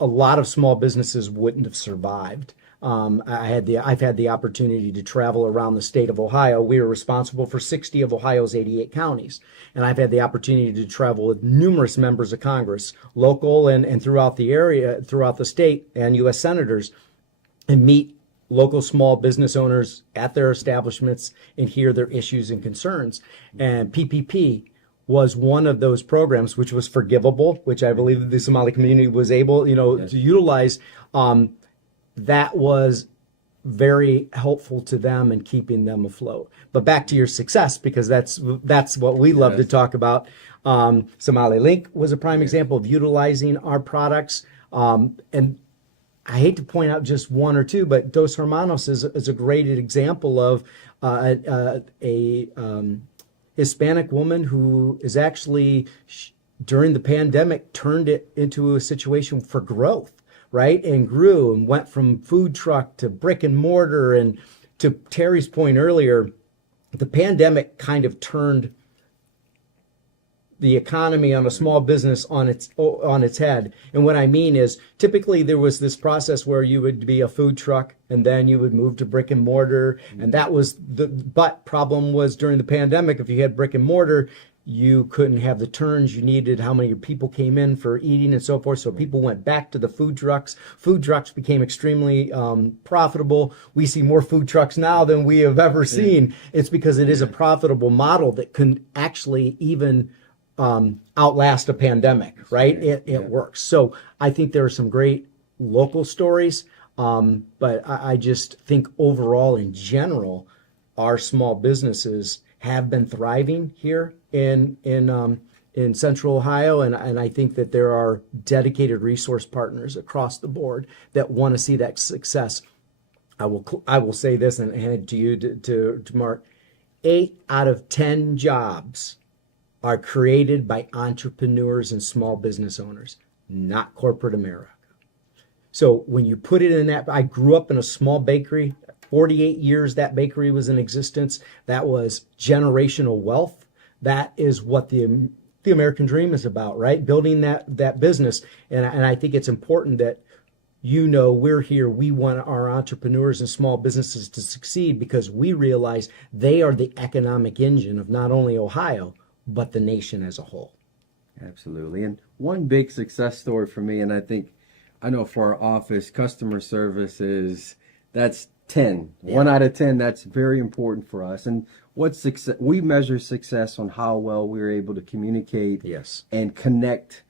lot of small businesses wouldn't have survived. I've had the opportunity to travel around the state of Ohio. We are responsible for 60 of Ohio's 88 counties. And I've had the opportunity to travel with numerous members of Congress, local and throughout the area, throughout the state, and U.S. senators, and meet local small business owners at their establishments and hear their issues and concerns. And PPP was one of those programs, which was forgivable, which I believe the Somali community was able, to utilize. That was very helpful to them in keeping them afloat. But back to your success, because that's what we love to talk about. Somali Link was a prime example of utilizing our products. And I hate to point out just one or two, but Dos Hermanos is a great example of a Hispanic woman who is actually, during the pandemic, turned it into a situation for growth, right? And grew and went from food truck to brick and mortar. And to Terry's point earlier, the pandemic kind of turned the economy on a small business on its head. And what I mean is, typically there was this process where you would be a food truck and then you would move to brick and mortar. And that was but problem was, during the pandemic, if you had brick and mortar, you couldn't have the turns you needed, how many people came in for eating and so forth. So people went back to the food trucks. Food trucks became extremely profitable. We see more food trucks now than we have ever seen. It's because it is a profitable model that can actually even outlast a pandemic, right? It works. So I think there are some great local stories, but I just think overall, in general, our small businesses have been thriving here in Central Ohio, and I think that there are dedicated resource partners across the board that want to see that success. I will say this and hand it to you to Mark. 8 out of 10 jobs are created by entrepreneurs and small business owners, not corporate America. So when you put it in that, I grew up in a small bakery. 48 years that bakery was in existence. That was generational wealth. That is what the American dream is about, right? Building that business. And I think it's important that we're here. We want our entrepreneurs and small businesses to succeed because we realize they are the economic engine of not only Ohio, but the nation as a whole. Absolutely. And one big success story for me, and I know for our office, customer service that's 10. Yeah. 1 out of 10, that's very important for us. And what's success? We measure success on how well we're able to communicate and connect,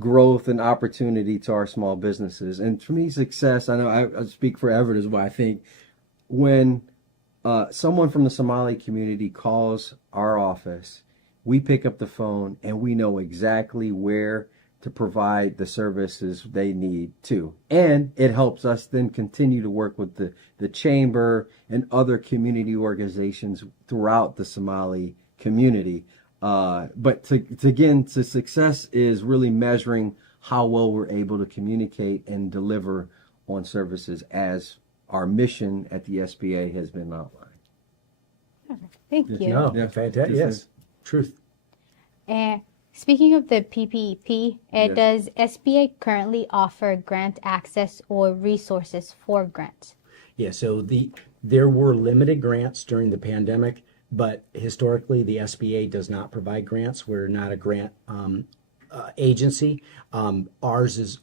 growth and opportunity to our small businesses. And for me, success, I know I speak for Everett as well. I think when someone from the Somali community calls our office, we pick up the phone and we know exactly where to provide the services they need to. And it helps us then continue to work with the chamber and other community organizations throughout the Somali community. But to success is really measuring how well we're able to communicate and deliver on services as our mission at the SBA has been outlined. Thank you. No, fantastic. Yes, truth. Speaking of the PPP, does SBA currently offer grant access or resources for grants? Yeah, so there were limited grants during the pandemic, but historically the SBA does not provide grants. We're not a grant agency. Ours is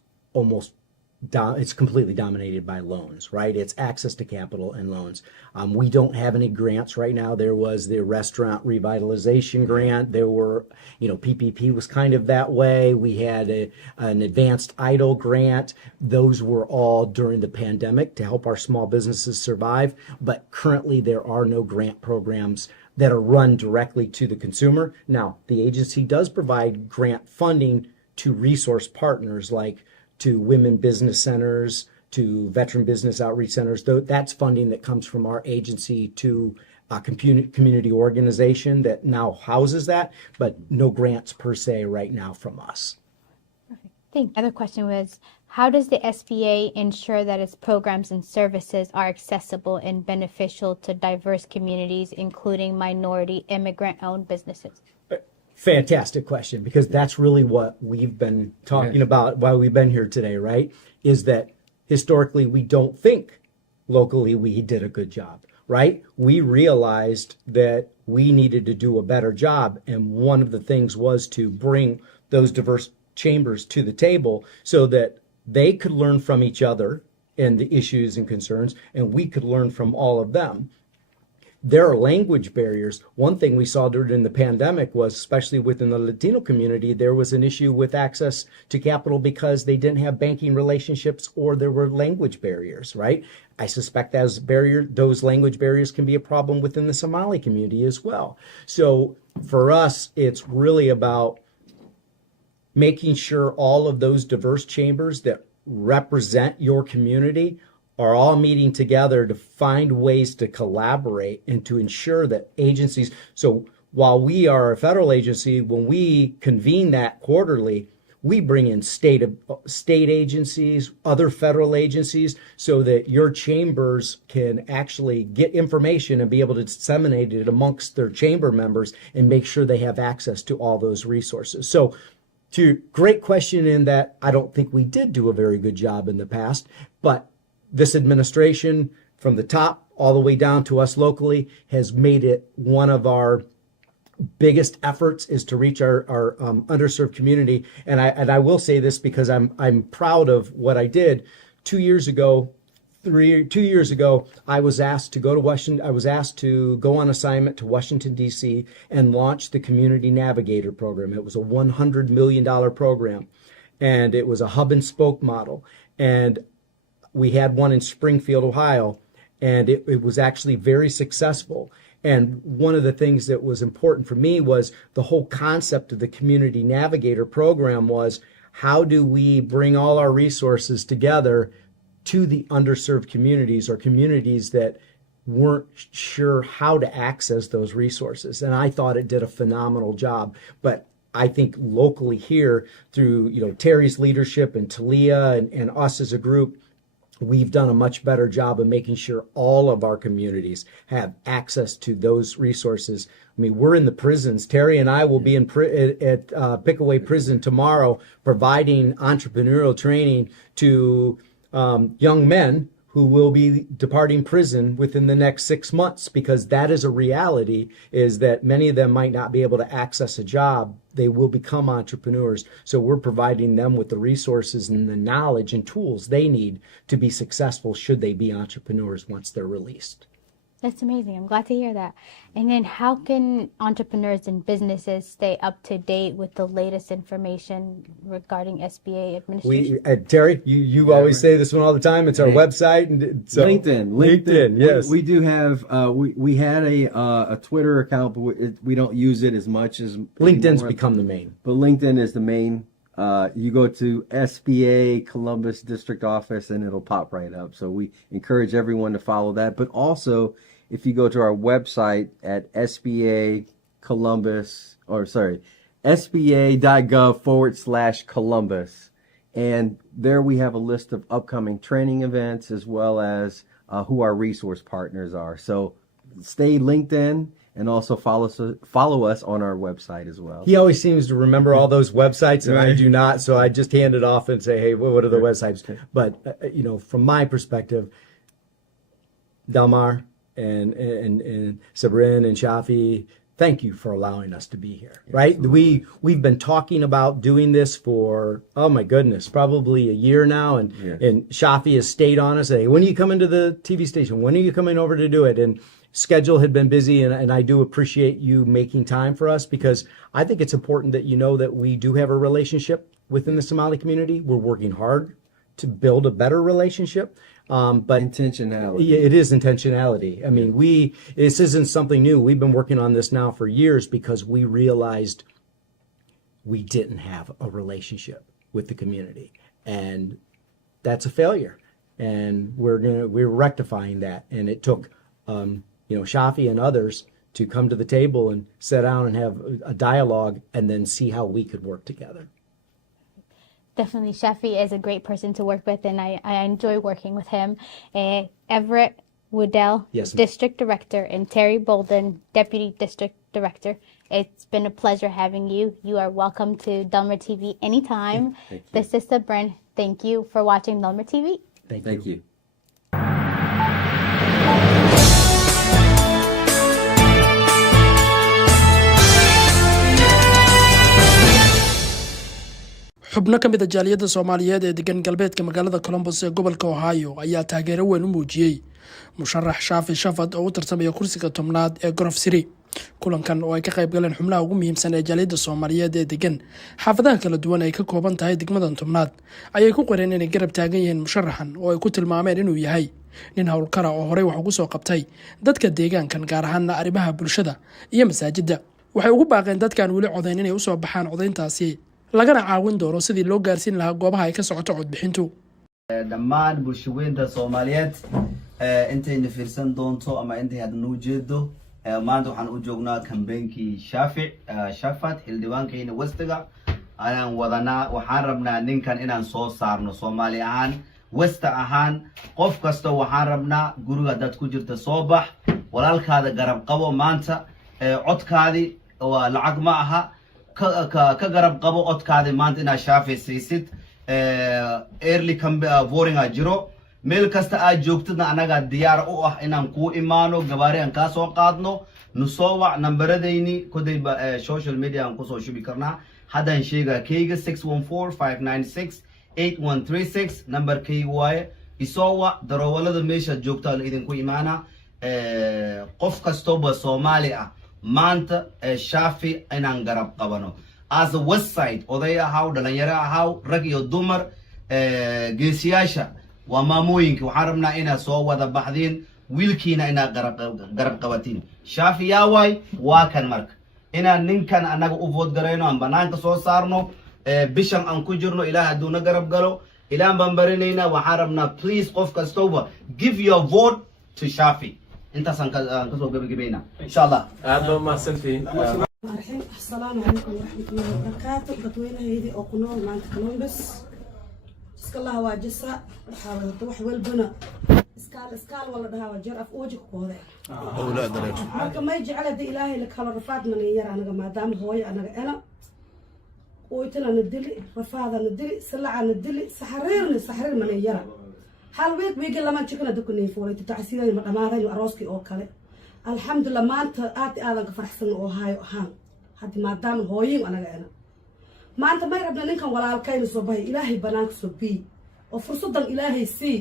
it's completely dominated by loans, right? It's access to capital and loans. We don't have any grants right now. There was the restaurant revitalization grant. There were, PPP was kind of that way. We had an advanced EIDL grant. Those were all during the pandemic to help our small businesses survive. But currently there are no grant programs that are run directly to the consumer. Now, the agency does provide grant funding to resource partners like to women business centers, to veteran business outreach centers. That's funding that comes from our agency to a community organization that now houses that, but no grants per se right now from us. Perfect. Thank you. Another question was, how does the SBA ensure that its programs and services are accessible and beneficial to diverse communities, including minority immigrant-owned businesses? Fantastic question, because that's really what we've been talking about while we've been here today, right? Is that historically we don't think locally we did a good job, right? We realized that we needed to do a better job. And one of the things was to bring those diverse chambers to the table so that they could learn from each other and the issues and concerns, and we could learn from all of them. there are language barriers. One thing we saw during the pandemic was, especially within the Latino community, there was an issue with access to capital because they didn't have banking relationships or there were language barriers, right? I suspect those language barriers can be a problem within the Somali community as well. So for us, it's really about making sure all of those diverse chambers that represent your community are all meeting together to find ways to collaborate and to ensure that agencies. So while we are a federal agency, when we convene that quarterly, we bring in state agencies, other federal agencies, so that your chambers can actually get information and be able to disseminate it amongst their chamber members and make sure they have access to all those resources. So great question in that I don't think we did do a very good job in the past, but this administration, from the top all the way down to us locally, has made it one of our biggest efforts is to reach our underserved community. And I will say this because I'm proud of what I did. 2 years ago, I was asked to go to Washington. I was asked to go on assignment to Washington, D.C. and launch the Community Navigator program. It was a $100 million program, and it was a hub and spoke model. And we had one in Springfield, Ohio, and it was actually very successful. And one of the things that was important for me was the whole concept of the Community Navigator program was, how do we bring all our resources together to the underserved communities or communities that weren't sure how to access those resources? And I thought it did a phenomenal job. But I think locally here, through Terry's leadership and Talia and us as a group, we've done a much better job of making sure all of our communities have access to those resources. I mean, we're in the prisons. Terry and I will be at Pickaway Prison tomorrow, providing entrepreneurial training to young men who will be departing prison within the next 6 months, because that is a reality, is that many of them might not be able to access a job. They will become entrepreneurs. So we're providing them with the resources and the knowledge and tools they need to be successful should they be entrepreneurs once they're released. That's amazing. I'm glad to hear that. And then how can entrepreneurs and businesses stay up to date with the latest information regarding SBA administration? Terry, you always say this one all the time. It's our website. And so, LinkedIn, yes. We do have, we had a Twitter account, but we don't use it as much as LinkedIn's become the main. But LinkedIn is the main. You go to SBA Columbus District Office and it'll pop right up. So we encourage everyone to follow that. But also, if you go to our website at sba.gov/Columbus, and there we have a list of upcoming training events as well as who our resource partners are. So stay LinkedIn. And also follow us on our website as well. He always seems to remember all those websites, and I do not. So I just hand it off and say, "Hey, what are the websites?" But from my perspective, Dalmar and Sabrin and Shafi, thank you for allowing us to be here. Right? We've been talking about doing this for, oh my goodness, probably a year now, and Shafi has stayed on us. Hey, when are you coming to the TV station? When are you coming over to do it? And schedule had been busy, and I do appreciate you making time for us, because I think it's important that you know that we do have a relationship within the Somali community. We're working hard to build a better relationship. But intentionality. Yeah, it is intentionality. I mean, this isn't something new. We've been working on this now for years because we realized we didn't have a relationship with the community, and that's a failure. And we're rectifying that. And it took Shafi and others to come to the table and sit down and have a dialogue and then see how we could work together. Definitely, Shafi is a great person to work with, and I enjoy working with him. Everett Woodell, yes, District Director, and Terry Bolden, Deputy District Director. It's been a pleasure having you. You are welcome to Dalmar TV anytime. Thank you. This is Sabrin. Thank you for watching Dalmar TV. Thank you. xubno ka mid a jaaliyadda Soomaaliyeed ee degan galbeedka magaalada Columbus ee gobolka Ohio ayaa taageero weyn u muujiyay musharax shaafi shafad oo u tartamaya kursiga tobnaad ee gorof siri. kulankan oo ay ka qayb galeen xubnaha ugu muhiimsan ee jaaliyadda Soomaaliyeed ee degan xaafadaha kala duwan ay ka kooban tahay degmadan tobnaad ayay ku qoreen inay garab taagan yihiin musharaxan oo ay ku tilmaameen inuu yahay nin howlkara oo horey wax ugu soo qabtay dadka deegaankan gaar ahaan arrimaha bulshada iyo masaajidda. waxay ugu baaqeen dadkan weli codayn inay u soo baxaan codayntaasi lagana caawin doono sidii loo gaarsiin lahaa goobaha ay ka socoto codbixintu. dhammaan bulshooyinka Soomaaliyeed intayna fiirsan doonto ama intay hadda noo jeedo maanta waxaan u joognaa kambeenkii shafad xildhibaankayna westiga ayaan wadanaa. waxaan rabnaa ninkan inaan soo saarno Soomaali ahaan westa ahaan qof kasta waxaan rabnaa guriga dad ku jirta soo bax walaalkaada garab qabo maanta codkaadi waa lacag ma aha ka garab qabo codkaadi maanta inaad Shaafi siisid early voting jiro meel kasta aad joogtidna anaga diyaar u ah inaan ku imaano gabaari aan ka soo qaadno nusoo wac nambaradayni kodayba social media aan ku soo shubi karnaa haddaan sheega kayga 614-596-8136 nambarkayga waaye isoo wac darawalada meesha joogta la idinku imaana qof kastooba Soomaali ah maanta Shaafi inaan garab qabano as a website oday ahaw dhalinyaro ahaw rag iyo dumar geesiyaasha waa maamooyinka waxaan rabnaa inaad soo wada baxdiin wiilkiina inaad garab qabatiin Shaafi yaa waay waa kan marka inaan ninkan anaga u vote garayno aan banaanka soo saarno bishan aan ku jirno ilaahay hadduu na garab galo ilaan baan barinaynaa waxaan rabnaa please qof kastooba give your vote to Shaafi intaasaan kasoo gabagabaynaa insha allah aad baa mahadsantihiin. السلام عليكم ورحمة الله وبركاته. dadweynaha heedi oo ku nool maanta Columbus iska laha waa jisa waxaa wax walbana iskaal wala dhahaa waa jar af ooji ku qooday marka may jeclada ilaahay la kala rafaad man yar anaga maadaama hooyo anaga ena ooytana nadili rafaada nadili salaca nadili saxariir man yar hal week lama jikana dadku neefoolay tacsiiday ma dhamaaday arooski oo kale alxamdulillah maanta aad ka faraxsan oo hayo ahaan hadii maadaama hooyin anaga ena maanta may rabna ninkan walaalkayna soo bahay ilaahay banaanka soo bi oo fursadan ilaahay si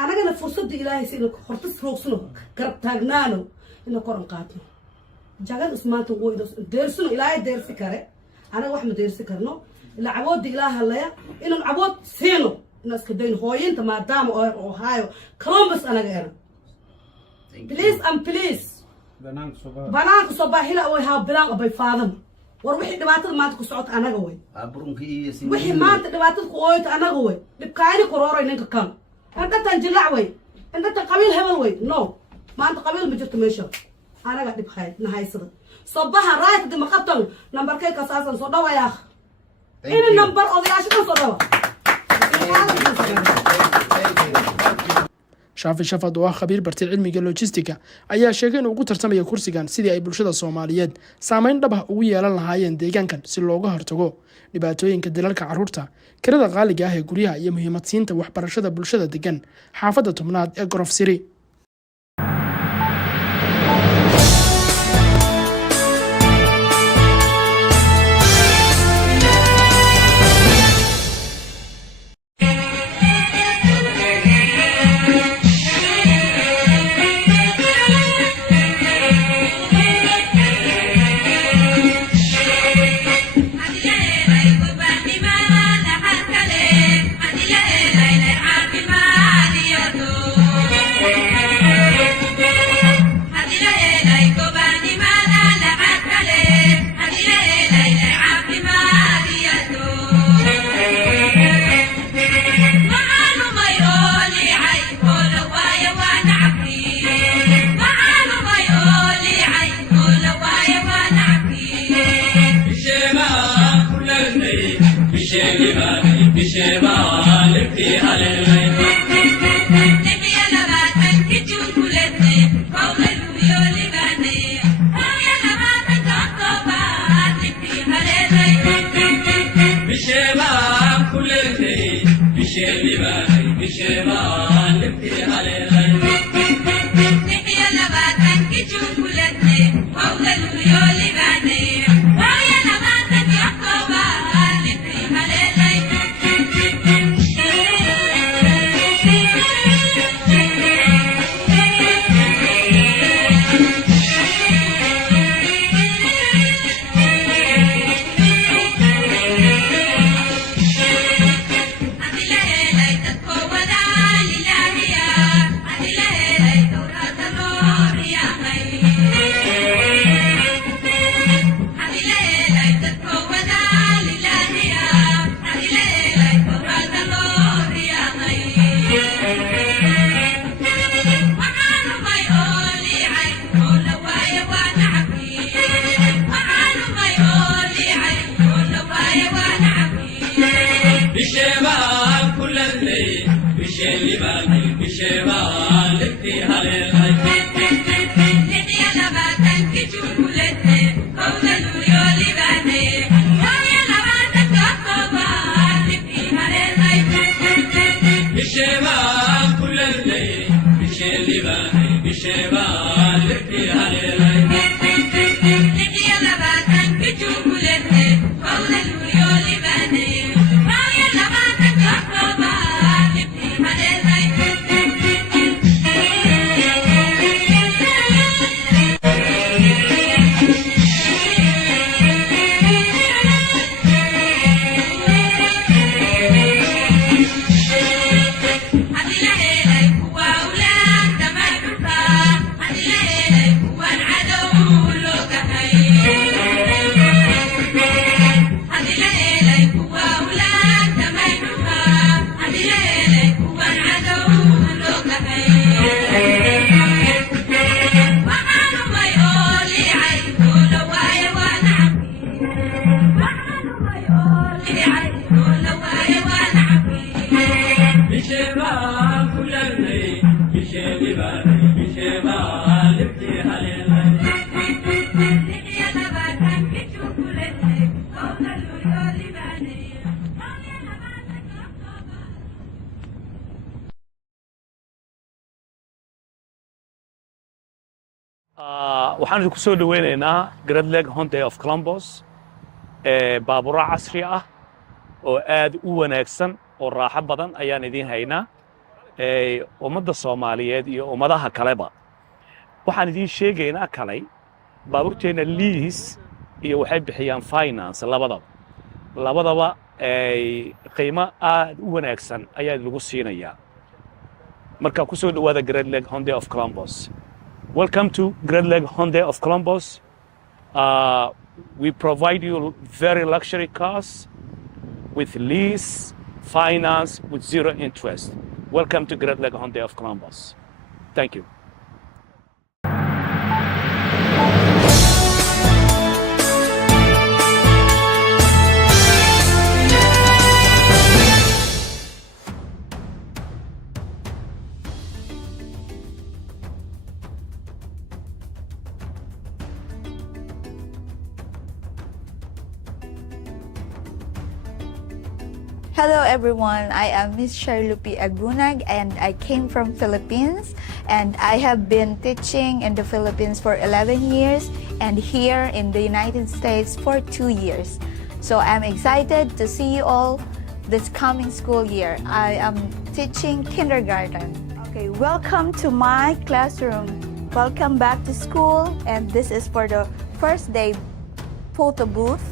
anagana fursadda ilaahay si inuu horta rogsano garab taagnaano inuu koran qaadno jagan ismaanta waydo deersano ilaahay deersi kare anaga wax ma deersi karno ila cawood ilaaha laya inuu cawood siino inuu iska dayn hooyinta maadaama oo hayo Columbus anaga ena please banaanka soo baahila way haa bilaan abay faadam war wixii dhibaatada maanta ku socota anaga way wixii maanta dhibaatada ku ooyta anaga way dhibkaani korooray ninka kan inta jilac way inta qabiil hebel way no maanta qabiil ma jirto meesha anaga dhib nahaysada soo baha raayt dima qabtan nambarkay ka saasan soo dhawaya ina nambar odayaasha ka soo dhawa Shaafi Shafad oo khabiir bartay cilmiga logistiga ayaa sheegay inuu ugu tartamaya kursigan sidii ay bulshada Soomaaliyeed saameyn dhab ah ugu yeelan lahaayeen deegaankan si looga hortago dhibaatooyinka dilalka carruurta kirada qaaliga ah ee guryaha iyo muhiimadsiinta waxbarashada bulshada degan xaafadda tobnaad ee gorof siri. waxaan idinku soo dhaweynaynaa Great Lake Honda of Columbus baabuur casri ah oo aad u wanaagsan oo raaxo badan ayaan idin haynaa ummadda Soomaaliyeed iyo ummadaha kaleba waxaan idin sheegaynaa kalay baabuurteena lease iyo waxay bixiyaan finance labadaba qiimo aad u wanaagsan ayaa lagu siinayaa marka ku soo dhawaada Great Lake Honda of Columbus. Welcome to Great Lake Honda of Columbus. We provide you very luxury cars with lease, finance, with zero interest. Welcome to Great Lake Honda of Columbus. Thank you. Hello everyone, I am Miss Charlupi Agunag and I came from Philippines and I have been teaching in the Philippines for 11 years and here in the United States for 2 years. So I'm excited to see you all this coming school year. I am teaching kindergarten. Okay, welcome to my classroom. Welcome back to school and this is for the first day photo booth.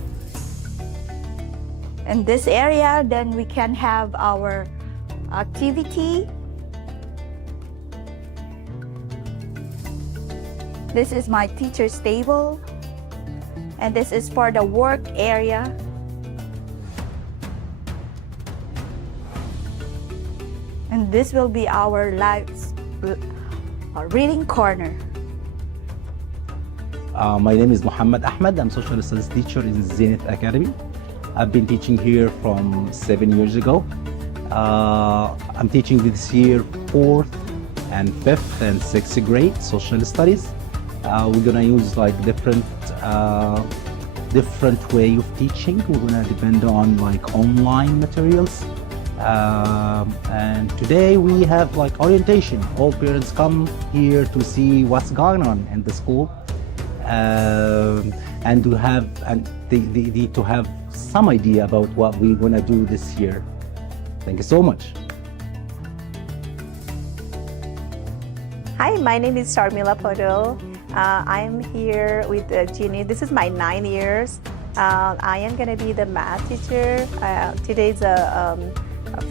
In this area, then we can have our activity. This is my teacher's table. And this is for the work area. And this will be our reading corner. My name is Muhammad Ahmed. I'm social studies teacher in Zenith Academy. I've been teaching here from 7 years ago. I'm teaching this year 4th and 5th and 6th grade social studies. We're gonna use like different way of teaching. We're gonna depend on like online materials. And today we have like orientation. All parents come here to see what's going on in the school. And to have some idea about what we're gonna do this year. Thank you so much. Hi, my name is Sharmila Podol. I'm here with Ginny. This is my 9 years. I am gonna be the math teacher. Today's a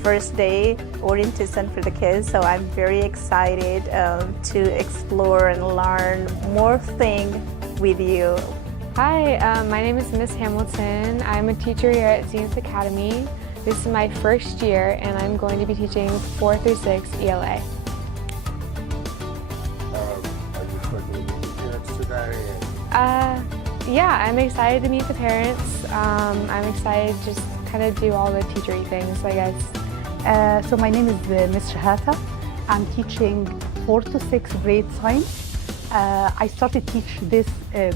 first day orientation for the kids, so I'm very excited to explore and learn more things with you. Hi, my name is Miss Hamilton. I'm a teacher here at Zenith Academy. This is my first year and I'm going to be teaching 4 through 6 ELA. Are you expecting to meet the parents today? Yeah, I'm excited to meet the parents. I'm excited to just kind of do all the teachery things, I guess. So my name is Miss Shahata I'm teaching 4th to 6th grade science. I started teach this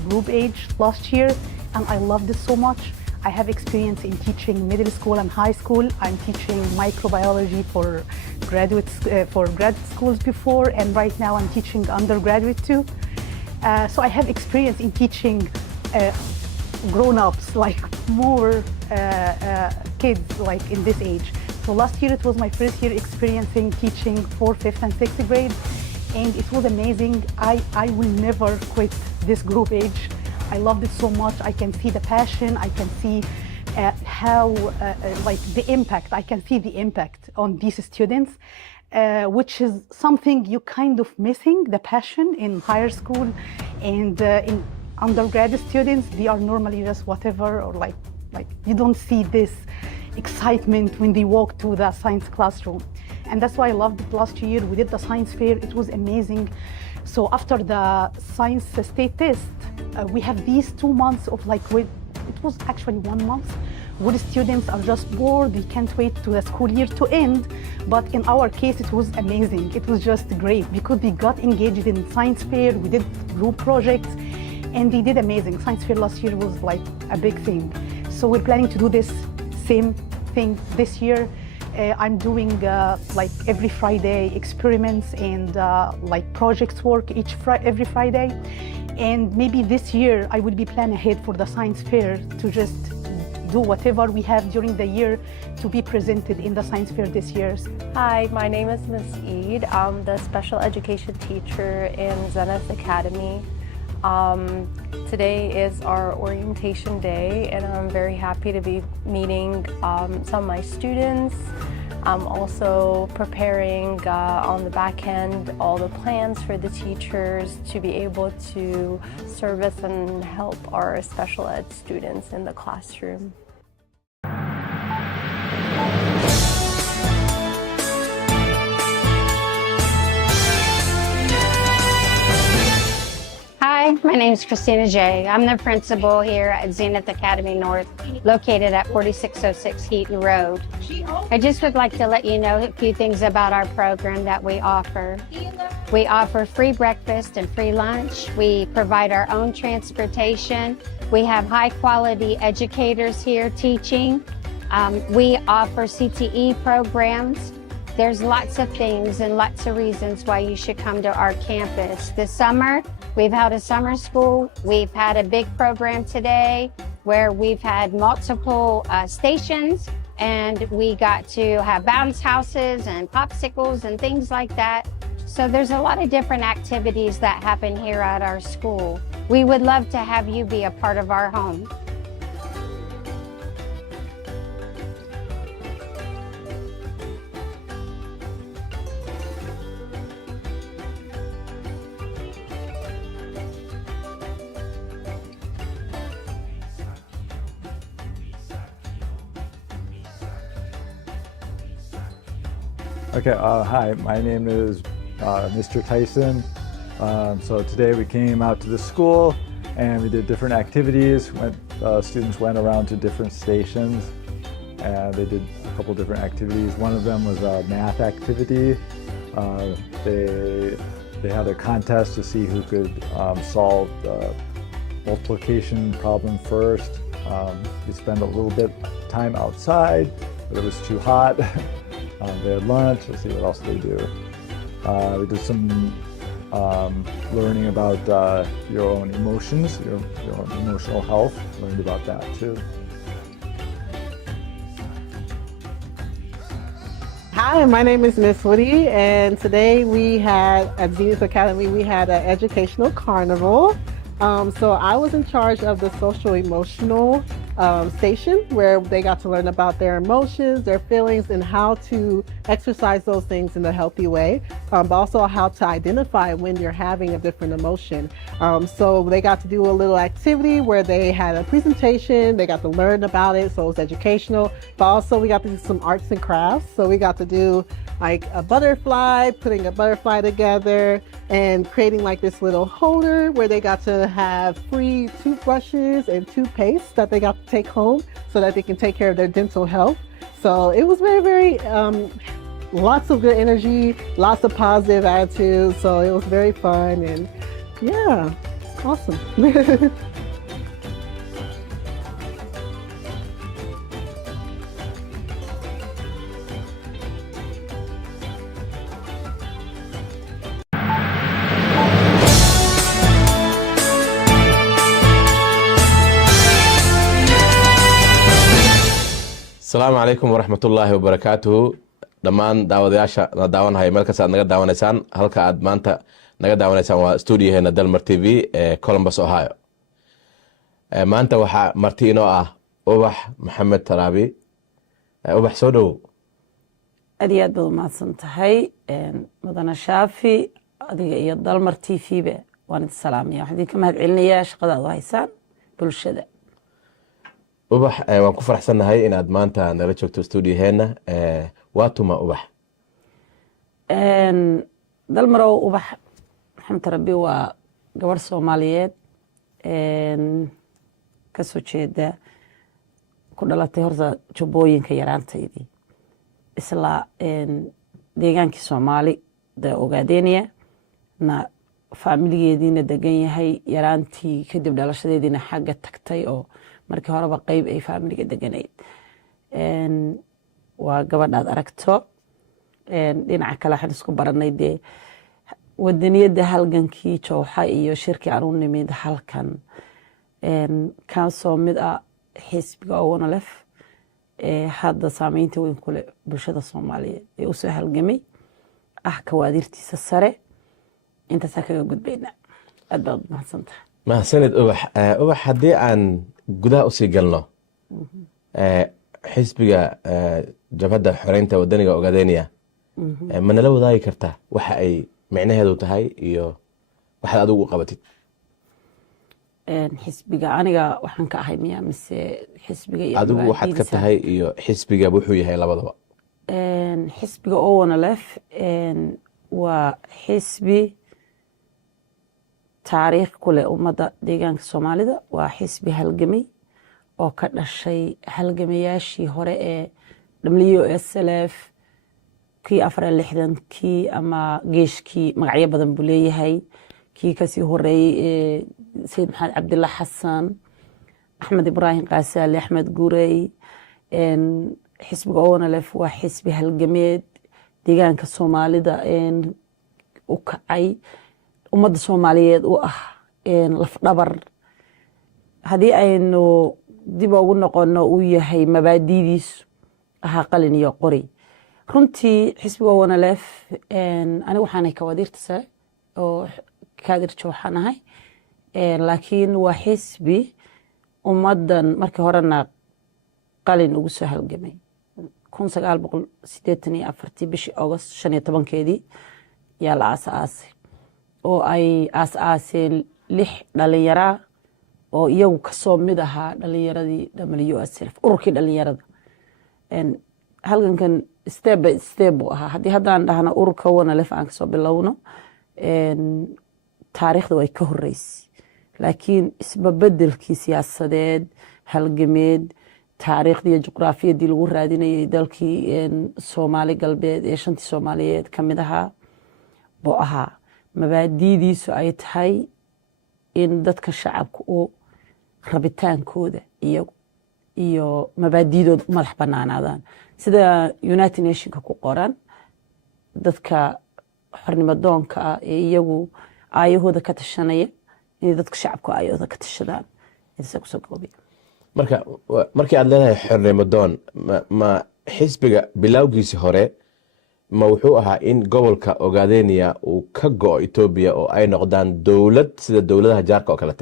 group age last year, and I loved it so much. I have experience in teaching middle school and high school. I'm teaching microbiology for grad schools before, and right now I'm teaching undergraduate too. So I have experience in teaching grown-ups, like more kids like in this age. So last year it was my first year experiencing teaching 4th, 5th, and 6th grade, and it was amazing. I will never quit this group age. I loved it so much. I can see the passion. I can see how, like the impact. I can see the impact on these students, which is something you kind of missing, the passion in higher school and in undergraduate students. They are normally just whatever, or like you don't see this excitement when they walk to the science classroom. And that's why I loved it last year. We did the science fair. It was amazing. So after the science state test, we have these 2 months of like, it was actually 1 month, where the students are just bored. They can't wait to the school year to end. But in our case, it was amazing. It was just great because they got engaged in science fair. We did group projects, and they did amazing. Science fair last year was like a big thing. So we're planning to do this same thing this year. I'm doing like every Friday experiments and like projects work every Friday. And maybe this year I will be planning ahead for the science fair to just do whatever we have during the year to be presented in the science fair this year. Hi, my name is Ms. Eid. I'm the special education teacher in Zenith Academy. Today is our orientation day, and I'm very happy to be meeting some of my students. I'm also preparing on the back end all the plans for the teachers to be able to service and help our special ed students in the classroom. Hi, my name is Christina J. I'm the principal here at Zenith Academy North, located at 4606 Heaton Road. I just would like to let you know a few things about our program that we offer. We offer free breakfast and free lunch. We provide our own transportation. We have high quality educators here teaching. We offer CTE programs. There's lots of things and lots of reasons why you should come to our campus. This summer, we've held a summer school. We've had a big program today where we've had multiple stations, and we got to have bounce houses and popsicles and things like that. So there's a lot of different activities that happen here at our school. We would love to have you be a part of our home. Okay, hi, my name is Mr. Tyson. So today we came out to the school and we did different activities. Students went around to different stations and they did a couple different activities. One of them was a math activity. They had a contest to see who could solve the multiplication problem first. We spent a little bit of time outside, but it was too hot. They had lunch. Let's see what else they do. We did some learning about your own emotions, your own emotional health. Learned about that too. Hi, my name is Miss Woody, and today we had at Zenith Academy we had an educational carnival. So I was in charge of the social emotional station where they got to learn about their emotions, their feelings, and how to exercise those things in a healthy way, but also how to identify when you're having a different emotion. So they got to do a little activity where they had a presentation, they got to learn about it, so it was educational, but also we got to do some arts and crafts. So we got to do like a butterfly, putting a butterfly together and creating like this little holder where they got to have free toothbrushes and toothpaste that they got to take home so that they can take care of their dental health. So it was very, very lots of good energy, lots of positive attitude. So it was very fun and yeah, awesome. asalaamu calaykum waraxmatullaahi wabarakaatuhu dhammaan daawadayaasha na daawanahaya meel kasta aad naga daawanaysaan halka aad maanta naga daawanaysaan waa stuudiyaheena dalmar t v ee columbus ohio maanta waxaa marti inoo ah ubax maxamed taraabi ubax soo dhowow aad iyo aad baad umahadsan tahay mudane shaafi adiga iyo dalmar t v ba waan idin salaamaya waxaan idinka mahad celinayaa shaqada aad u haysaan bulshada ubax waan ku faraxsannahay inaad maanta nala joogto stuudiyaheena waa tuma ubax dalmarow ubax maxamed tarabi waa gabadh soomaaliyeed kasoo jeeda ku dhalatay horta jubbooyinka yaraantaydii isla deegaankii soomaali da ogaadeynaya na faamiligeediina degan yahay yaraantii kadib dhalashadeediina xagga tagtay oo markii horeba qeyb ay faamiliga deganayd waa gabadhaad aragto dhinaca kale waxaan isku baranay dee wadaniyadda halgankii jowxa iyo shirkii aan u nimid halkan kaasoo mid ah xisbiga owanalef hadda saameynta weyn kule bulshada soomaaliyeed ee usoo halgamay ah kawaadirtiisa sare intaasaa kaga gudbaynaa aad baad mahadsan tahay mahadsanid ubax ubax haddii aan gudaha usii galno xisbiga jabhadda xoreynta wadaniga ogaadeyniya ma nala wadaagi kartaa waxa ay micnaheedu tahay iyo waxaad adigu u qabatid xisbiga aniga waxaan ka ahay miya mise xisbiga adigu waxaad ka tahay iyo xisbiga wuxuu yahay labadaba xisbiga owanalef waa xisbi taariikh ku leh ummadda deegaanka soomaalida waa xisbi halgamay oo ka dhashay halgamayaashii hore ee WSLF kii 64kii ama geeshkii magacyo badan buu leeyahay kii kasii horeeyey sayid maxamed cabdilla xasan axmed ibraahim qaasaali axmed gurey xisbiga owanalef waa xisbi halgameed deegaanka soomaalida u kacay ummadda soomaaliyeed u ah lafdhabar haddii aynu dib ugu noqono uu yahay mabaadidiisu ahaa qalin iyo qori runtii xisbiga owanalef aniga waxaanahay kawaadirta sare oo kaadir jooxaan ahay laakiin waa xisbi ummaddan markii horena qalin ugu soo halgamay 1984 bishii august 15keedii yaa la aasaasay oo ay aasaaseen 6 dhalinyara oo iyagu kasoo mid ahaa dhalinyaradii WSLF ururkii dhalinyarada halgankan step by step buu ahaa haddii haddaan dhahno ururka owanalef aan kasoo bilowno taariikhda way ka horeysay laakiin isbabedelkii siyaasadeed halgameed taariikhdii iyo juqraafiyadii lagu raadinayay dalkii soomaali galbeed ee shantii soomaaliyeed ka mid ahaa buu ahaa mabaadidiisu ay tahay in dadka shacabka u rabitaankooda iyagu iyo mabaadidooda u madax banaanaadaan sida United Nationka ku qoran dadka xornimo doonka ah ee iyagu aayahooda ka tashanaya in dadka shacabka aayahooda ka tashadaan inta kusoo goobiya markii aad leedahay xornimo doon ma xisbiga bilowgiisii hore ma wuxuu ahaa in gobolka ogaadeyniya uu ka go'o Ethiopia oo ay noqdaan dowlad sida dowladaha jaarka oo kale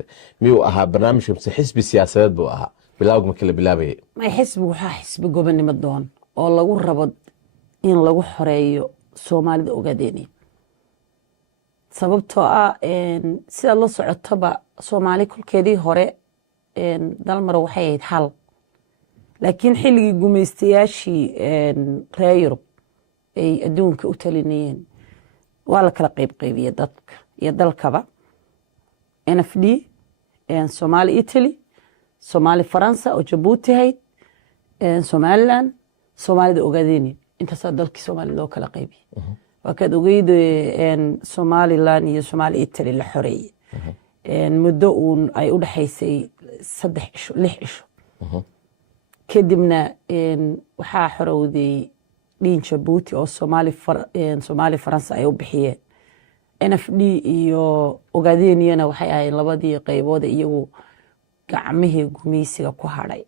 miyuu ahaa barnaamijka mise xisbi siyaasadeed buu ahaa bilowga markii la bilaabayay ma xisbigu waxaa xisbi gobonimo doon oo lagu rabo in lagu xoreeyo Soomaalida ogaadeyniya sababtoo ah sida la socotoba Soomaali kulkeedii hore dalmar waxay ahayd hal laakiin xilligii gumaystayaashii reer Yurub ay adduunka u talinayeen waa la kala qaybiyay dadka iyo dalkaba NFD Somali Italy Somali Faransa oo Djibouti ahayd Somaliland Soomaalida ogaadeyniya intaasaa dalkii Soomaaliya loo kala qaybiyey waa kaad ogeyd Somaliland iyo Somali Italy la xoreeyey muddo uun ay u dhaxaysay 3 cisho 6 cisho kadibna waxaa xorowday dhiin Jabuuti oo Soomaali Faransa ay u bixiyeen NFD iyo Ogaadeeniyana waxay ahayd labadii qaybood iyagu gacmihii gumaysiga ku hadhay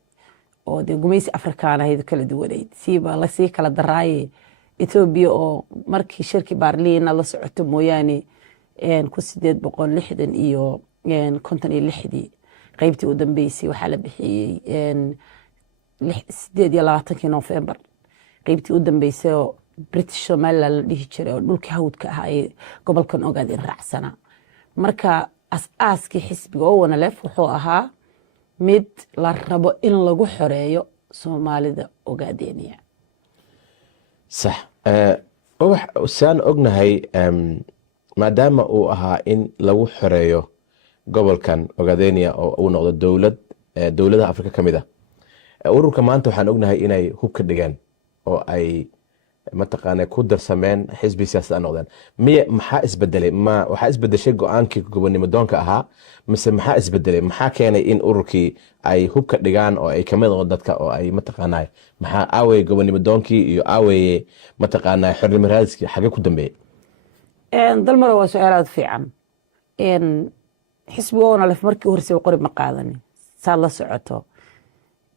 oo de gumaysi Afrikaan ahayd kala duwaneyd siiba la sii kala daraayay Ethiopia oo markii shirki Berlin la socoto mooyaane ku 860 iyo 56 qaybtii u dambeysay waxaa la bixiyay 28 November qaybtii u dambeysay oo British Somaliland la dhihi jiray oo dhulka hawdka ah ee gobolkan Ogaadeen raacsana marka aas-aaskii xisbiga ONLF wuxuu ahaa mid la rabo in lagu xoreeyo Soomaalida Ogaadeeniya sax saan ognahay maadaama uu ahaa in lagu xoreeyo gobolkan Ogaadeeniya oo uu noqdo dowladaha Afrika ka mid ah ururka maanta waxaan ognahay inay hub ka dhigaan oo ay mataqaanaa ku darsameen xisbi siyaasad noqdeen maxaa isbedelay waxaa isbedeshay go'aankii gobonimo doonka ahaa mise maxaa isbedelay maxaa keenay in ururkii ay hub ka dhigaan oo ay kamid noqdaan dadka oo ay mataqaanaa maxaa aaway gobonimo doonkii iyo aaway mataqaanaa xornimo raadskii xagee ku dambeeyay dalmar waa su'aal aad fiican xisbiga ONLF markii horsay qori ma qaadanin saad la socoto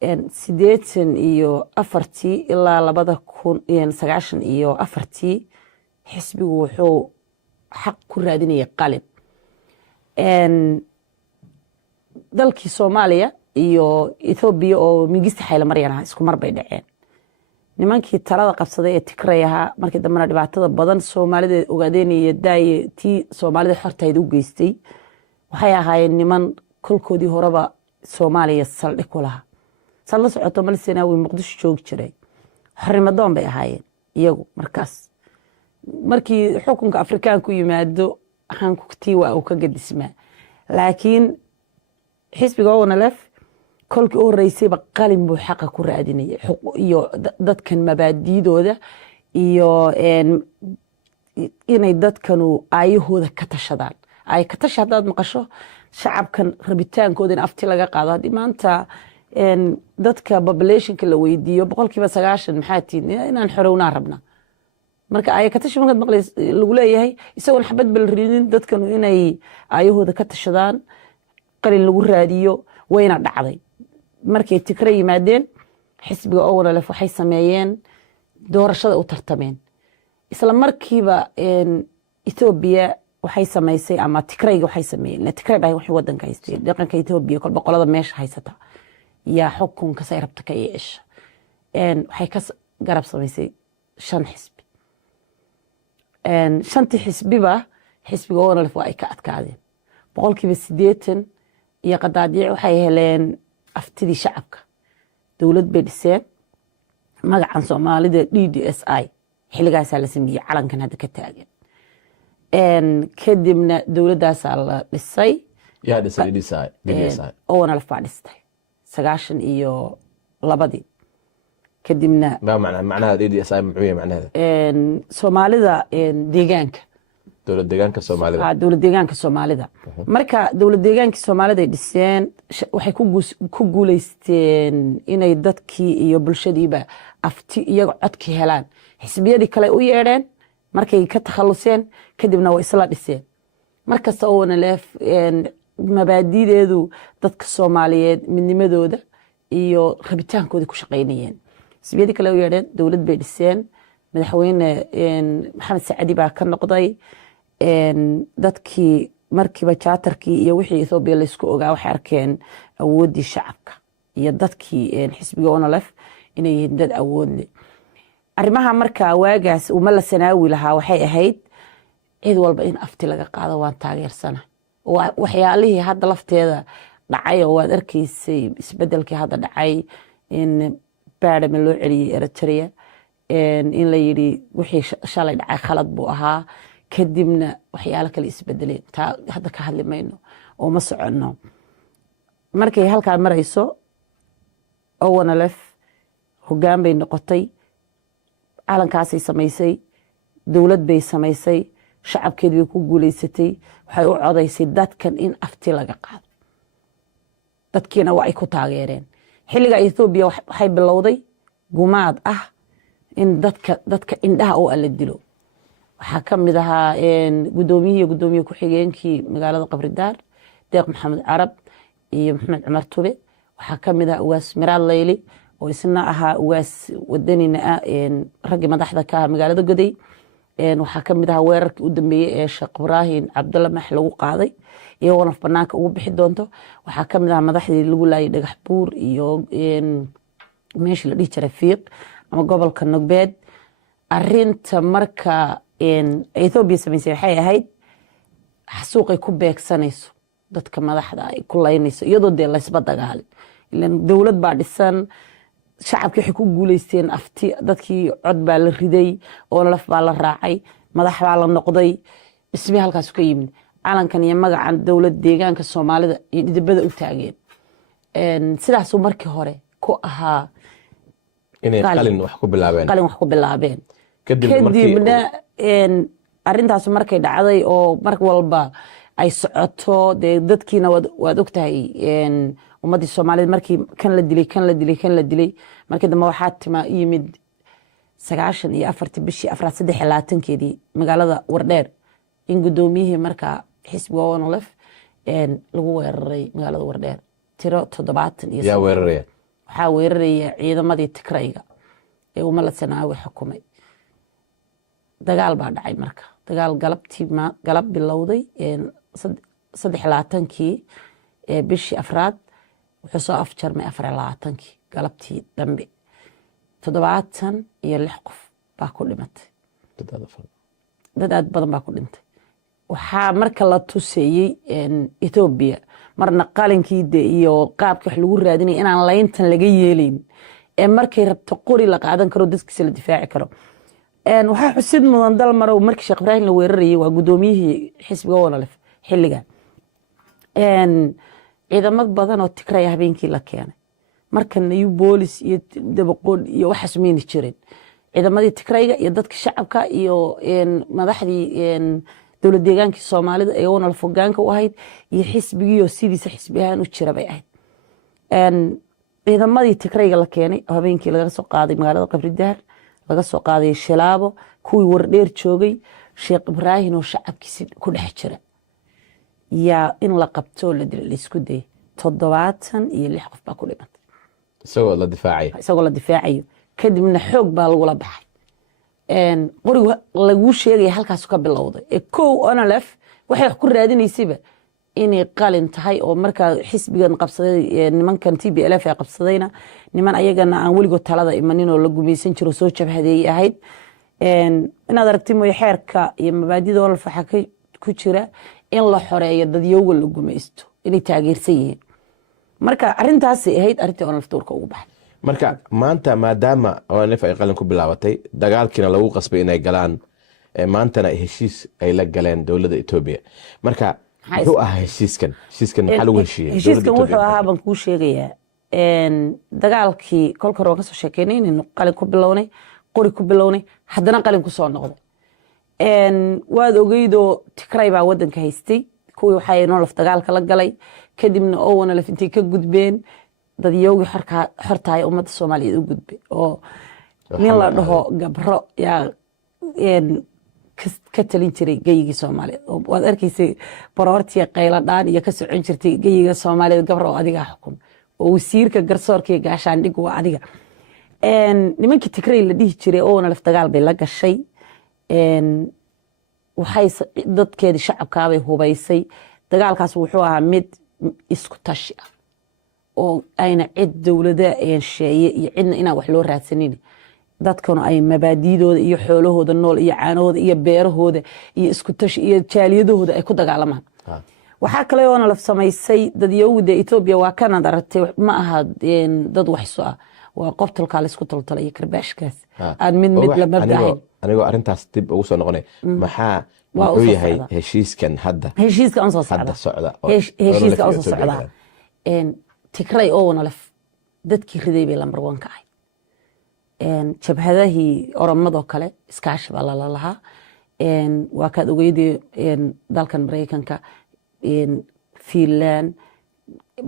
84 ilaa 2094 xisbigu wuxuu xaq ku raadinayay qalin dalkii Soomaaliya iyo Ethiopia oo migista xayla maryan isku mar bay dhaceen nimankii talada qabsaday ee Tigray ahaa markii dambana dhibaatada badan Soomaalida Ogaadeeniya daay tii Soomaalida xortayd u geystay waxay ahaayeen niman kolkoodii horeba Soomaaliya saldhig ku lahaa la socoto mal sanaawi Muqdisho joogi jiray xarimadoon bay ahaayeen iyagu markaas markii xukunka Afrikaanku yimaado hankutii waa uu ka gadismaa laakiin xisbiga ONLF kolkii u horeysayba qalin buu xaqa ku raadinayay iyo dadkan mabaadiidooda iyo inay dadkanu aayahooda ka tashadaan ay ka tashadaad maqasho shacabkan rabitaankooda in afti laga qaado haddii maanta dadka populationka la weydiiyo 90% maxaa tiin inaan xorownaa rabna marka ay ka tashi markaad maqlays lagu leeyahay isagoon xabad bal ridin dadkanu inay aayahooda ka tashadaan qalin lagu raadiyo wayna dhacday markay Tigray yimaadeen xisbiga ONLF waxay sameeyeen doorashada u tartameen isla markiiba Ethiopia waxay sameysay ama Tigray waxay sameeyeen Tigray baa wax wadanka haystay dhaqanka Ethiopia kolba qolada meesha haysata yaa xukunka say rabta ka yeesha waxay ka garab samaysay 5 xisbi 5 xisbiba xisbiga ONLF waa ay ka adkaadeen 80% iyo qadaadiic waxay heleen aftidii shacabka dowlad bay dhiseen magacan Soomaalida DDSI xiligaas la sameeyay calankan hadda ka taagan kadibna dowladaas la dhisay yaa dhisay DDSI ONLF baa dhistay 92 kadibna macnaha DDSI muxuu yahay macnaheeda Soomaalida deegaanka dowlad deegaanka Soomaalida marka dowlad deegaanka Soomaalida ay dhiseen waxay ku guuleysteen inay dadkii iyo bulshadiiba afti iyaga codki helaan xisbiyadii kale u yeedheen markay ka takhaluseen kadibna way isla dhiseen markasta ONLF mabaadiideedu dadka Soomaaliyeed midnimadooda iyo rabitaankooda ku shaqeynayeen xisbiyadii kale u yeedheen dowlad bay dhiseen madaxweyne Maxamed Saacidi baa ka noqday dadkii markiiba charterkii iyo wixii Ethiopia la isku ogaa waxay arkeen awoodii shacabka iyo dadkii xisbiga ONLF inay yihiin dad awood leh arrimaha marka waagaas uma la sanaawi lahaa waxay ahayd cid walba in afti laga qaado waan taageersana waxyaalihii hadda lafteeda dhacay oo waad arkaysay isbedelkii hadda dhacay in baadhama loo celiyey Eritrea in la yidhi wixii shalay dhacay khalad buu ahaa kadibna waxyaalo kale isbedeleen taa hadda ka hadli mayno oo ma soconno markay halkaa marayso ONLF hoggaan bay noqotay calankaasay samaysay dowlad bay samaysay shacabkeed bay ku guulaysatay waxay u codaysay dadkan in afti laga qaado dadkiina waa ay ku taageereen xilliga Ethiopia waxay bilowday gumaad ah in dadka indhaha oo alla dilo waxaa ka mid ahaa gudoomiye ku-xigeenkii magaalada Qabridaar deeq maxamed carab iyo maxamed cumar tube waxaa ka mid ahaa ugaas miraad layli oo isna ahaa ugaas wadanina raggi madaxda ka magaalada Goday waxaa ka mid ahaa weerarkii u dambeeyay ee Sheekh Ibrahim Cabdulla Max lagu qaaday iyo wanaf banaanka ugu bixi doonto waxaa ka mid ahaa madaxdii lagu laayay dhagax buur iyo meeshii la dhihi jiray Fiiq ama gobolka Nogbeed arinta marka Ethiopia samaysay waxay ahayd xasuuqay ku beegsanayso dadka madaxda ay ku laynayso iyadoo la isba dagaalin ilaan dawlad baa dhisan shacabkii waxay ku guuleysteen afti dadkii cod baa la riday oo laf baa la raacay madax baa la noqday ismi halkaas ka yimid calankan iyo magacan dawlad deegaanka Soomaalida iyo dhidibada u taageen sidaas markii hore ku ahaa inay qalin wax ku bilaabeen kadibna arintaas markay dhacday oo mar walba ay socoto dadkiina waad ogtahay ummadii Soomaalida markii kan la dilay markii dambe waxaa tima yimid 94 bishii 4 magaalada Wardheer in gudoomiyihii marka xisbiga Onolef lagu weeraray magaalada Wardheer tiro 70 yaa weeraraya waxaa weeraraya ciidamadii Tigrayga ee uu Malasanaawi xukumay dagaal baa dhacay marka dagaal galab bilowday 23kii bishii afraad wuxuu soo afjarmay 24kii galabtii dambe 76 qof baa ku dhimatay dad aad badan baa ku dhintay waxaa marka la tuseeyay Ethiopia marna qalinkii iyo qaabka wax lagu raadinay inaan layntan laga yeelin ee markay rabto qori la qaadan karo dadkiisa la difaaci karo waxaa xusid mudan Dalmar oo markii Sheekh Ibrahim la weerarayay waa gudoomiyihii xisbiga Onolef xilliga ciidamad badan oo Tigray habeenkii la keenay markan iyo boolis iyo dabaqoon iyo waxa sameeyay jireen ciidamadii Tigrayga iyo dadka shacabka iyo madaxdii dawlad deegaankii Soomaalida ee Onolef hoggaanka u ahayd iyo xisbigii oo sidiisa xisbiyahan u jira bay ahayd ciidamadii Tigrayga la keenay habeenkii laga soo qaaday magaalada Qabridaar laga soo qaaday Shilaabo kuwii Wardheer joogay Sheekh Ibrahim oo shacabkiisa ku dhex jira yaa in la qabto la isku day 76 qof baa ku dhimatay isagoo la difaacayo kadibna xoog baa lagu la baxay qoriga lagu sheegay halkaas ka bilowday kow Onolef waxay ku raadinaysayba inay qalin tahay oo marka xisbigan qabsaday nimankan TPLF ay qabsadayna niman ayagana aan weligood talada imanin oo la gumeysan jiro soo jabhadeeyay ahayd inaad aragtay mooy xeerka iyo mabaadida Onolef waxa ku jira in la xoreeyo dadyowga la gumeysto inay taageersan yihiin marka arintaas ay ahayd arintii Onolef doorka ugu baxay marka maanta maadaama Onolef ay qalin ku bilaabatay dagaalkiina lagu qasbay inay galaan maantana heshiis ay la galeen dawladda Ethiopia marka wuxuu ahaa heshiiskan maxaa lagu heshiiyey heshiiskan wuxuu ahaa baan kuu sheegayaa dagaalkii kolka hore waan ka soo sheekeynay inaynu qalin ku bilownay qori ku bilownay haddana qalin ku soo noqday waad ogeydoo Tigray baa wadanka haystay kuwii waxay Onolef dagaalka la galay kadibna Onolef intay ka gudbeen dadyowgii xortaay ummadda Soomaaliyeed u gudbay oo nin la dhaho gabro yaa ka talin jiray geyigii Soomaaliyeed waad arkaysay baroortii qayla dhaan iyo ka socon jirtay geyiga Soomaaliyeed gabro oo adiga xukum oo wasiirka garsoorka gaashaandhig waa adiga nimankii Tigray la dhihi jiray Onolef dagaal bay la gashay waxay dadkeedii shacabka bay hubaysay dagaalkaas wuxuu ahaa mid isku tashi ah oo ayna cid dawladda sheeye iyo cidna inaan wax loo raadsanin dadkana ay mabaadiidooda iyo xoolahooda nool iyo caanahooda iyo beerahooda iyo isku tashi iyo jaaliyadahooda ay ku dagaalamaan waxaa kale oo Onolef samaysay dadyowda Ethiopia waa kana dartay ma aha dad wax soo ah waa qoftalka la isku taltalay iyo karbaashkaas aan mid la mabdahay anigoo arintaas dib ugu soo noqonay maxaa wuxuu yahay heshiiskan hadda socda Tigray oo Onolef dadkii riday bay lambar 1 ka ahay jabhadahii oromadoo kale iskaashi baa lala lahaa waa kaad ogeydii dalkan maraykanka Finland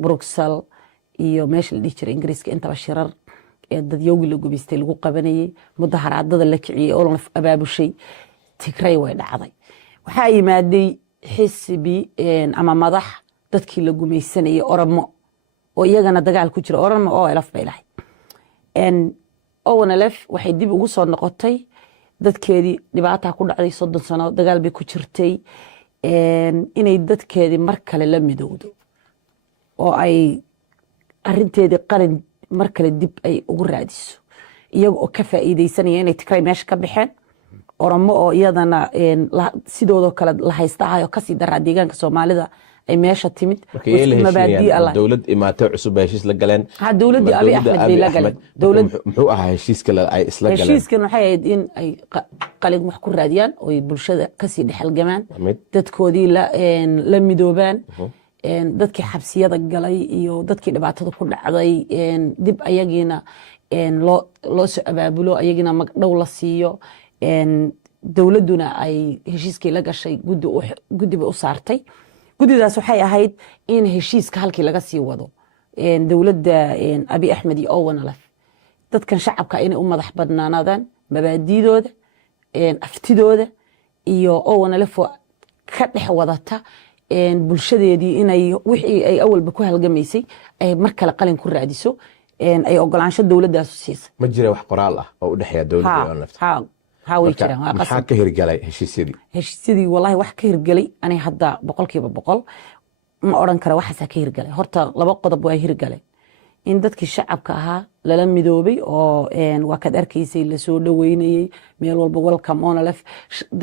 Brussels iyo meesha la dhihi jiray Ingiriiska intaba shirar dadyowgii la gubaystay lagu qabanayay mudaharaadada la kiciyay oo la abaabushay Tigray way dhacday waxaa yimaaday xisbi ama madax dadkii la gumaysanayay Oromo oo iyagana dagaal ku jira Oromo oo elaf bay lahayd ONLF waxay dib ugu soo noqotay dadkeedii dhibaato ku dhacday 30 sano dagaal bay ku jirtay inay dadkeedii mar kale la midowdo oo ay arinteedii qalin mar kale dib ay ugu raadiso iyaga oo ka faa'iideysanaya inay Tigray meesha ka baxeen Oromo oo iyadana sidoo kale la haystahay oo ka sii daraa deegaanka Soomaalida ay meesha timid dawlad imaatay cusub heshiis la galeen dawladii Abi Ahmed bay la galeen dawlad muxuu ahaa heshiiska ay isla galeen heshiiskan waxay ahayd in ay qalin wax ku raadiyaan oo bulshada ka sii dhaxalgamaan dadkoodii la midoobaan dadkii xabsiyada galay iyo dadkii dhibaatada ku dhacday dib ayagiina loo soo abaabulo ayagiina magdhow la siiyo dawladuna ay heshiiskii la gashay guddiba u saartay guddidaas waxay ahayd in heshiiska halkii laga sii wado dawladda Abi Ahmed iyo ONLF dadkan shacabka inay u madax badnaanadaan mabaadiidooda aftidooda iyo ONLF ka dhex wadata bulshadeedii inay wixii ay awalba ku halgamaysay ay mar kale qalin ku raadiso ay ogolaansho dawladdaas siisay ma jira wax qoraal ah oo u dhaxeeya dawladda iyo ONLF way jiraan maxaa ka hirgalay heshiisyadii wallahi wax ka hirgalay ani hadda 100% ma oran kara waxaas ka hirgalay horta laba qodob waa hirgalay in dadkii shacabka ahaa lala midoobay oo waa kad arkaysay la soo dhaweynayay meel walba welcome ONLF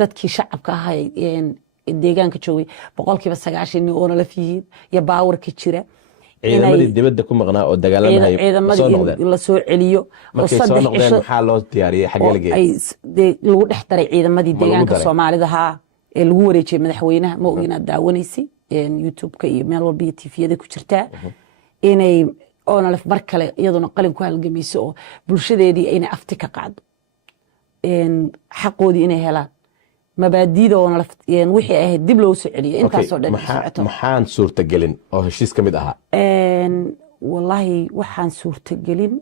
dadkii shacabka ahaa deegaanka joogay 90% ONLF yihiin ya baawarka jira ciidamadii dibadda ku maqnaa oo dagaalamay soo noqdeen la soo celiyo oo saddex cisho maxaa loo diyaariyay xageelgeey ay lagu dhex daray ciidamadii deegaanka Soomaalida ee lagu wareejiyay madaxweynaha ma ogina daawanaysay YouTube-ka iyo meel walba iyo TV-yada ku jirtaa inay ONLF mar kale iyaduna qalin ku halgamayso oo bulshadeedii inay afti ka qaado xaqoodii inay helaan mabaadiida ONLF wixii ahayd dib loo soo celiyo intaas oo dhan maxaan suurtagelin oo heshiis ka mid ahaa wallahi waxaan suurtagelin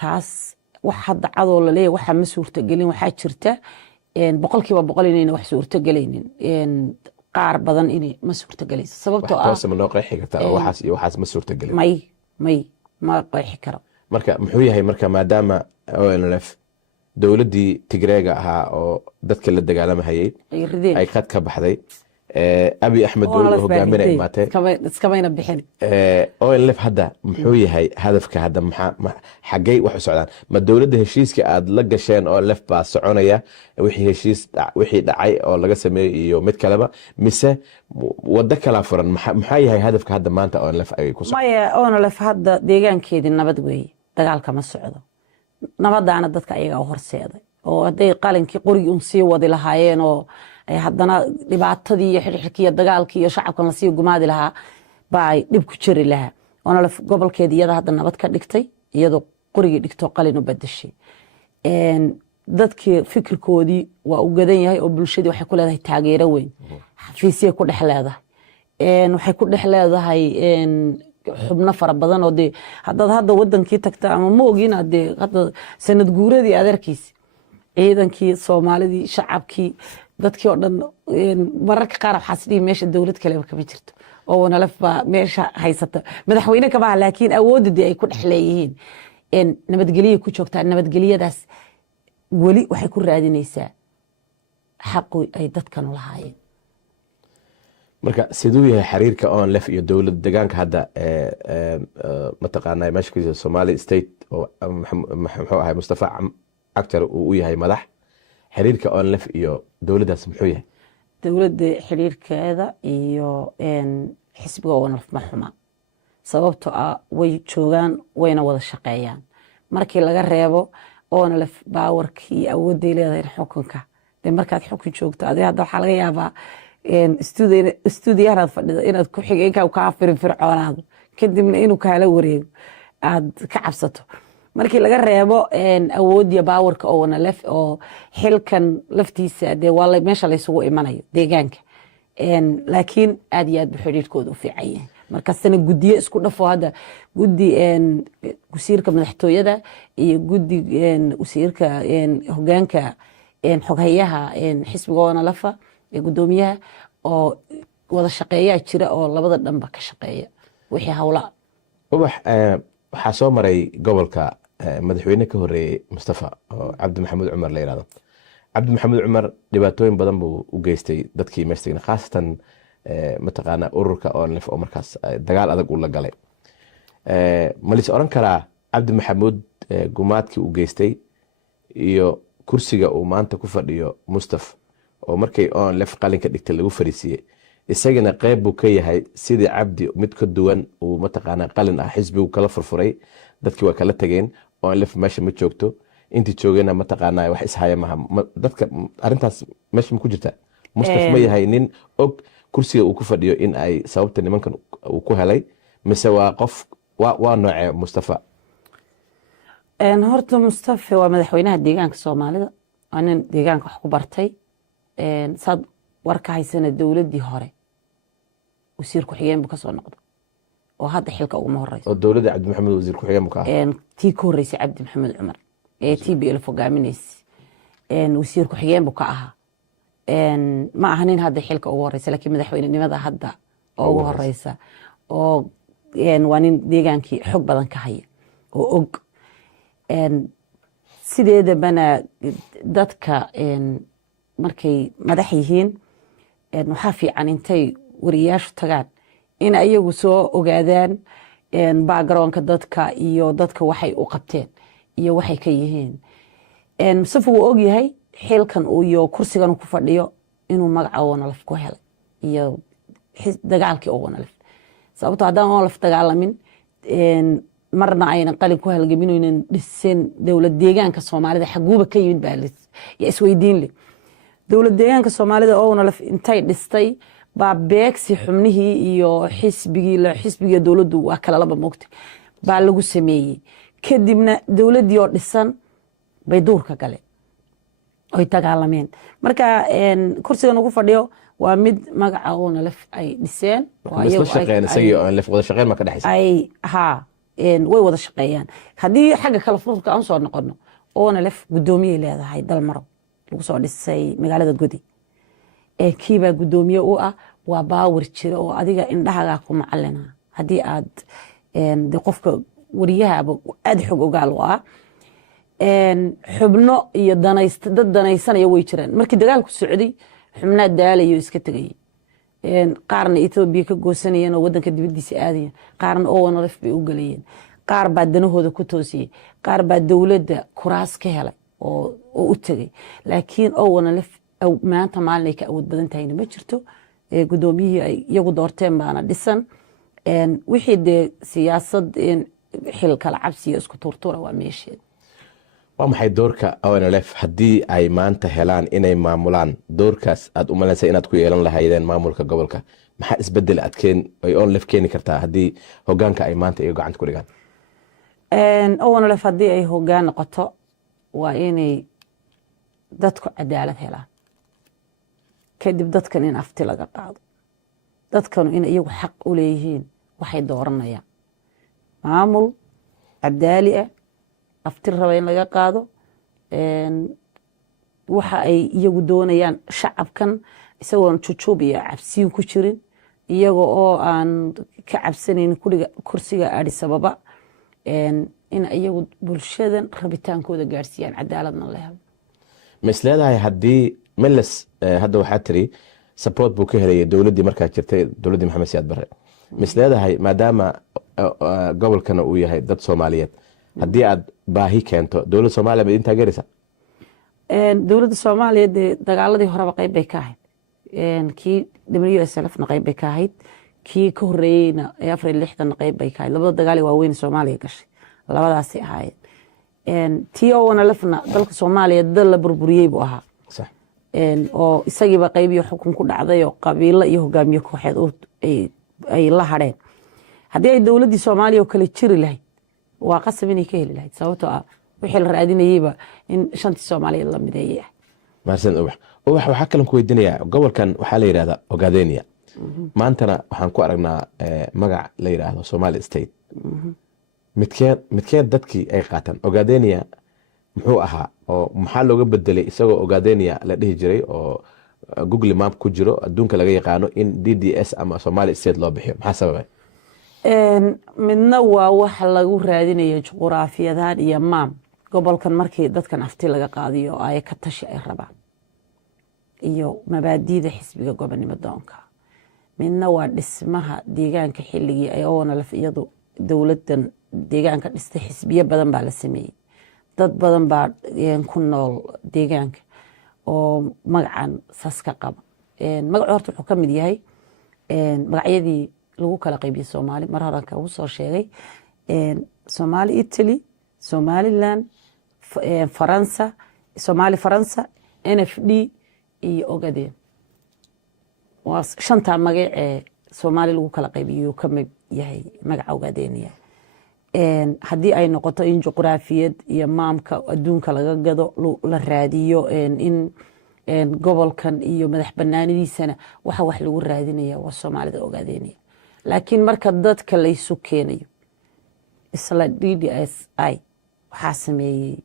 taas wax hadda cadoo la leeyahay waxa ma suurtagelin waxaa jirta 100% inayna wax suurtagelaynin qaar badan inay ma suurtagelayso sababtoo ah ma noo qeexi kartaa waxaas iyo waxaas ma suurtagelin ma qeexi karo marka muxuu yahay marka maadaama ONLF dawladdii Tigreega ahaa oo dadka la dagaalamahayay ay qad ka baxday Abi Ahmed dawladda hogaaminay imaatay iskamayna bixin ONLF hadda muxuu yahay hadafka hadda xagay wax u socdaan ma dawladda heshiiska aad la gasheen ONLF baa soconaya wixii dhacay oo laga sameeyay iyo mid kaleba mise wada kala furan maxaa yahay hadafka hadda maanta ONLF ay ku socoto ONLF hadda deegaankeedii nabad weeye dagaalka ma socdo nabadaana dadka ayaga u horseeday oo haday qalinkii qorigi un sii wadi lahaayeen oo ay haddana dhibaatadii iyo xirxirkii dagaalkii iyo shacabkan la sii gumaadi lahaa baa dib ku jiri lahaa ONLF gobolkeedii iyada hadda nabad ka dhigtay iyadoo qorigii dhigto qalin u bedeshay dadkii fikirkoodii waa u gadan yahay oo bulshadii waxay ku leedahay taageero weyn xafiisiyay ku dhex leedahay waxay ku dhex leedahay xubno fara badan oo de hadda wadankii tagta ama ma ogin hadda sanad guuradii adeerkiisi ciidankii Soomaalidii shacabkii dadkii oo dhan mararka qaar waxaa sidii meesha dawlad kale kama jirto oo ONLF baa meesha haysata madaxweyne kama laakiin awoodii ay ku dhex leeyihiin nabadgelyo ku joogtaa nabadgelyadaas wali waxay ku raadinaysaa xaqo ay dadkan u lahaayeen marka siduu yahay xiriirka ONLF iyo dawladda deegaanka hadda mataqaanaa meesha Somali state oo muxuu ahay Mustafa Actor uu yahay madax xiriirka ONLF iyo dawladdaas muxuu yahay dawladda xiriirkeeda iyo xisbiga ONLF ma xuma sababtoo ah way joogaan wayna wada shaqeeyaan markii laga reebo ONLF baawarkii awoodday leedahay xukunka markaad xukun joogto adiga hadda waxaa laga yaabaa stuudiyaanaad fadhida inaad ku xigeenka kaa firfircoonaado kadibna inuu kaala wareego aad ka cabsato markii laga reebo awoodiya baawarka oo wana lef oo xilkan laftiisa dee waa meesha laysugu imanayo deegaanka laakiin aad iyo aad bu xidhiidhkooda u fiican yahay markastana guddiyo isku dhafo hadda guddi wasiirka madaxtooyada iyo guddi wasiirka hogaanka xoghayaha xisbiga oona lafa ee guddoomiyaha oo wada shaqeeyaa jira oo labada dhanba ka shaqeeya wixii hawlaa ubax waxaa soo maray gobolka madaxweyne ka horeeyey mustafa oo cabdi maxamuud cumar la yirahdo cabdi maxamuud cumar dhibaatooyin badan buu u geystay dadkii meesha tegna khaasatan mataqaana ururka ONLF oo markaas dagaal adag uu la galay malis oran karaa cabdi maxamuud gumaadkii uu geystay iyo kursiga uu maanta ku fadhiyo mustaf oo markay ONLF qalinka dhigtay lagu fariisiyey isagana qayb buu ka yahay sidii cabdi mid ka duwan uu mataqaana qalin ah xisbigu kala furfuray dadkii waa kala tageen ONLF meesha ma joogto intii joogena mataqaana wax ishaya maha dadka arintaas meesha ma ku jirta mustaf ma yahay nin og kursiga uu ku fadhiyo in ay sababta nimankan uu ku helay mise waa qof waa noocee mustafa horta mustafa waa madaxweynaha deegaanka soomaalida waa nin deegaanka wax ku bartay saad warka haysana dowladii hore wasiir ku-xigeen buu kasoo noqdo oo hadda xilka uguma horeyso oo dowladda cabdi maxamed wasiir ku-xigeen buu ka ahaa tii ka horeysay cabdi maxamed cumar ee TPL hogaaminaysa wasiir ku-xigeen buu ka ahaa ma aha nin hadda xilka ugu horeysa laakiin madaxweynenimada hadda ugu horeysa oo waa nin deegaankii xog badan ka haya oo og sideedabana dadka markay madax yihiin waxaa fiican intay wariyaashu tagaan in ayagu soo ogaadaan backgroundka dadka iyo dadka waxay u qabteen iyo waxay ka yihiin mustafa wuu og yahay xilkan iyo kursigan ku fadhiyo inuu magaca ONLF ku helay iyo dagaalkii ONLF sababtoo haddaan ONLF dagaalamin marna aynan qalin ku halgamin oynan dhiseen dowlad deegaanka soomaalida xaguuba ka yimid baa ya isweydiin leh dowlad deegaanka soomaalida ONLF intay dhistay baa beegsi xubnihii iyo xisbiga dowladdu waa kala laba moogtay baa lagu sameeyey kadibna dowladdii oo dhisan bay duurka galeen oy dagaalameen marka kursigan ugu fadhiyo waa mid magaca ONLF ay dhiseen wada shaqeyn ma ka dhexaysa way wada shaqeeyaan haddii xagga kala furfurka aan soo noqono ONLF guddoomiyey leedahay dalmaro lagu soo dhisay magaalada godi kiibaa guddoomiye u ah waa baawar jira oo adiga indhahagaa ku macalina haddii aad de qofka wariyahaaba aad xog ogaal u ah xubno iyo dad danaysanaya way jiraan markii dagaalku socday xubnaa daalayo iska tegayay qaarna Ethiopia ka goosanayeen oo wadanka dibadiisa aadayeen qaarna ONLF bay u galayeen qaar baa danahooda ku toosiyey qaar baa dowladda kuraas ka helay oo u tegay laakiin ONLF maanta maalin ay ka awood badan tahayna ma jirto guddoomiyihii ay iyagu doorteen baana dhisan wixii dee siyaasad xil kala cabsiyo isku tuurtuura waa meesheeda waa maxay doorka ONLF haddii ay maanta helaan inay maamulaan doorkaas aad u malaysay inaad ku yeelan lahaydeen maamulka gobolka maxaa isbedel ay ONLF keeni kartaa haddii hogaanka ay maanta iyaga gacanta ku dhigaan ONLF haddii ay hogaan noqoto waa inay dadku cadaalad helaan kadib dadkan in afti laga qaado dadkanu in iyagu xaq u leeyihiin waxay dooranayaan maamul cadaali ah afti raba in laga qaado waxa ay iyagu doonayaan shacabkan isagoon jujuub iyo cabsiin ku jirin iyaga oo aan ka cabsanayn kursiga Addis Ababa in iyagu bulshadan rabitaankooda gaarsiiyaan cadaaladna la helo ma isleedahay haddii meles hadda waxaa tiri support buu ka helaya dowladdii markaa jirtay dowladdii maxamed siyaad barre ma isleedahay maadaama gobolkana uu yahay dad soomaaliyeed haddii aad baahi keento dowladda soomaaliya ma idin taageeraysaa dowladda soomaaliya dee dagaaladii horeba qayb bay ka ahayd kii WSLFna qayb bay ka ahayd kii ka horeeyeyna 4-6 qayb bay ka ahayd labada dagaal ee waaweyn Soomaaliya gashay labadaasay ahaayeen tii ONLFna dalka Soomaaliya dal la burburiyey buu ahaa oo isagiiba qaybiyo xukun ku dhacday oo qabiilo iyo hogaamiye kooxeed ay la hadheen haddii ay dowladdii Soomaaliya oo kale jiri lahayd waa qasab inay ka heli lahayd sababtoo ah wixii la raadinayeyba in shantii soomaaliyeed la mideeyay ah mahadsan ubax waxaa kalan ku weydiinayaa gobolkan waxaa la yidhahdaa ogaadenia maantana waxaan ku aragnaa magac la yidhaahdo somali state midkeed dadkii ay qaataan ogaadenia muxuu ahaa oo maxaa looga bedelay isagoo ogaadenia la dhihi jiray oo google map ku jiro adduunka laga yaqaano in DDS ama somali state loo bixiyo maxaa sababay midna waa wax lagu raadinayo juquraafiyadan iyo maam gobolkan markii dadkan afti laga qaadiyo ay ka tashi ay rabaan iyo mabaadiida xisbiga gobonimo doonka midna waa dhismaha deegaanka xilligii ay oonalaf iyadu dowladan deegaanka dhistay xisbiyo badan baa la sameeyey dad badan baa ku nool deegaanka oo magacan saas ka qaba magacu horta wuxuu ka mid yahay magacyadii lagu kala qaybiyey soomaali mar horan ka ugu soo sheegay Somali Italy Somaliland Faransa Somali Faransa NFD iyo Ogaden waa shanta magac ee Soomaali lagu kala qaybiyo ka mid yahay magaca Ogadenia haddii ay noqoto in juqraafiyad iyo maamka adduunka laga gado la raadiyo in gobolkan iyo madax banaanidiisana waxa wax lagu raadinaya waa Soomaalida Ogadenia laakiin marka dadka la isu keenayo isla DDSI waxaa sameeyey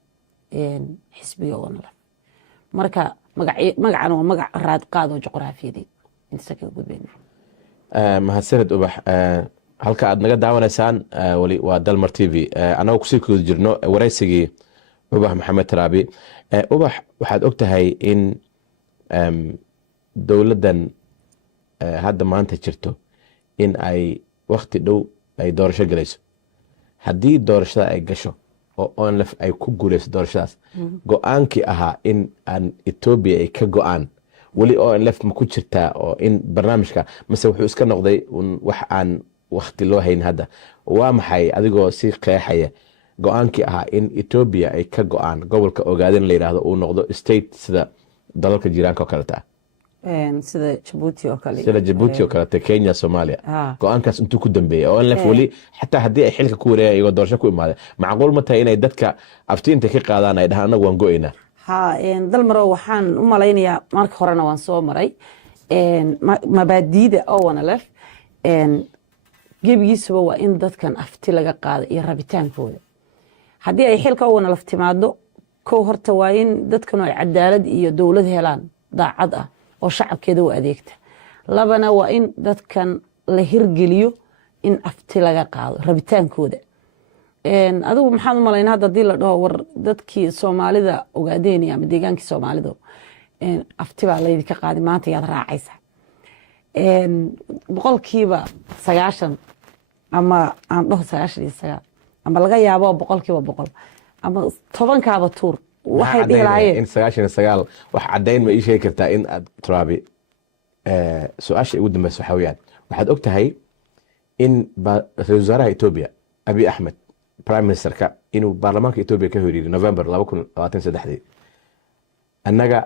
xisbiga oonalaf marka magacan waa magac raad qaado juqraafiyadeed inta ka gudbeyna mahadsanid ubax halka aad naga daawanaysaan wali waa Dalmar TV anagu kusii kooda jirno waraysigii ubax maxamed taraabi ubax waxaad ogtahay in dowladan hadda maanta jirto in ay waqti dhow ay doorasho galayso haddii doorashada ay gasho oo onlef ay ku guuleyso doorashadaas go-aankii ahaa in aan Ethiopia ay ka go-aan weli onlef ma ku jirtaa oo in barnaamijka mase wuxuu iska noqday wax aan waqti loo hayn hadda waa maxay adigoo si qeexaya go-aankii ahaa in Ethiopia ay ka go-aan gobolka Ogaden la yiraahdo uu noqdo state sida dalalka jiraanka oo kale taa sida Djibouti oo kale sida Djibouti oo kale Kenya Somalia go-aankaas intuu ku dambeeyay oo onlef weli xataa haddii ay xilka ku wareegayaan iyagoo doorasho ku imaadeen macquul ma tahay inay dadka aftiinta ka qaadaan ay dhahaan anagu waan go-aynaa dalmaro waxaan u malaynayaa marka horena waan soo maray mabaadiida onlef gebigiisuba waa in dadkan afti laga qaado iyo rabitaankooda haddii ay xilka onlef timaado kow horta waa in dadkan ay cadaalad iyo dowlad helaan daacad ah oo shacabkeeda u adeegta labana waa in dadkan la hirgeliyo in afti laga qaado rabitaankooda adigu maxaad u malaynaa hadda hadii la dhaho war dadkii Soomaalida Ogaadenia ama deegaankii Soomaalida afti baa laydinka qaadi maanta yaad raacaysa boqolkiiba 90 ama aan dhaho 99 ama laga yaabo boqolkiiba 100 ama 10kaaba tuur waxay dhilaayeen in 99 wax cadeyn ma ii sheegi kartaa in aad Traabi su'aasha ugu dambayso waxa weeyaan waxaad ogtahay in ra'iisul wasaaraha Ethiopia Abiy Ahmed prime ministerka inuu baarlamaanka Ethiopia ka horiyay November 2023 annaga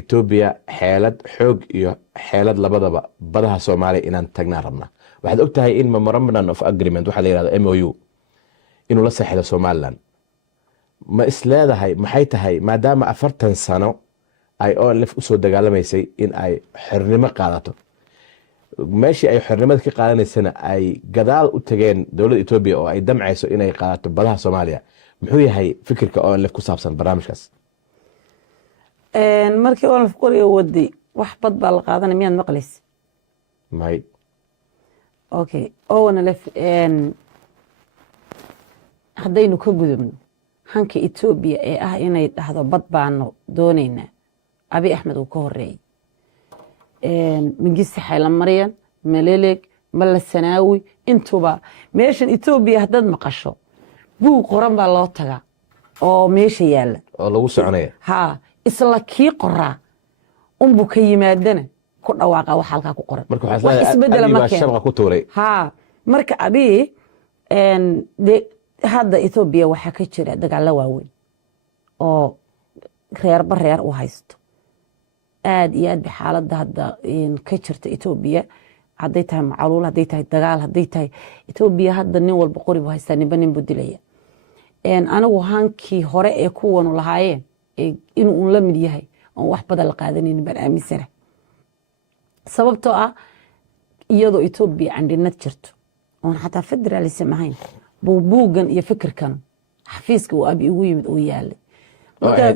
Ethiopia xeelad xoog iyo xeelad labadaba badaha Soomaaliya inaan tagnaa rabnaa waxaad ogtahay in memorandum of agreement waxa la yiraahdo MOU inuu la saxiixdo Somaliland ma isleedahay maxay tahay maadaama 40 sano ay onlef u soo dagaalamaysay in ay xornimo qaadato meeshii ay xornimada ka qaadanaysana ay gadaal u tageen dowladda Ethiopia oo ay damcayso inay qaadato badaha Soomaaliya muxuu yahay fikirka onlef ku saabsan barnaamijkaas markii onlef qoriga waday wax bad baa la qaadanay miyaad maqlaysa may okay onlef haddaynu ka gudubno hanka Ethiopia ee ah inay dhahdo bad baanu doonaynaa Abiy Ahmed uu ka horeeyay mingisi xaylamaryan maleleg mala sanaawi intuba meeshan Ethiopia hadad maqasho buu qoran baa loo tagaa oo meesha yaala oo lagu soconaya isla kii qoraa unbu ka yimaadana ku dhawaaqa wax halka ku qoran marka waxa isbedel ma keen shabqa ku tuuray marka Abiy hadda Ethiopia waxa ka jira dagaal waaweyn oo reer u haysto aad iyo aad xaaladda hadda ka jirta Ethiopia hadday tahay macaluul hadday tahay dagaal hadday tahay Ethiopia hadda nin walba qori buu haystaa ninba nin buu dilaya anigu hankii hore ee kuwanu lahaayeen inuu un la mid yahay oon wax badan la qaadanaynin baan aaminsana sababtoo ah iyadoo Ethiopia candhinad jirto oon xataa federalism ahayn buugan iyo fikirkan xafiiska uu abi ugu yimid uu yaalay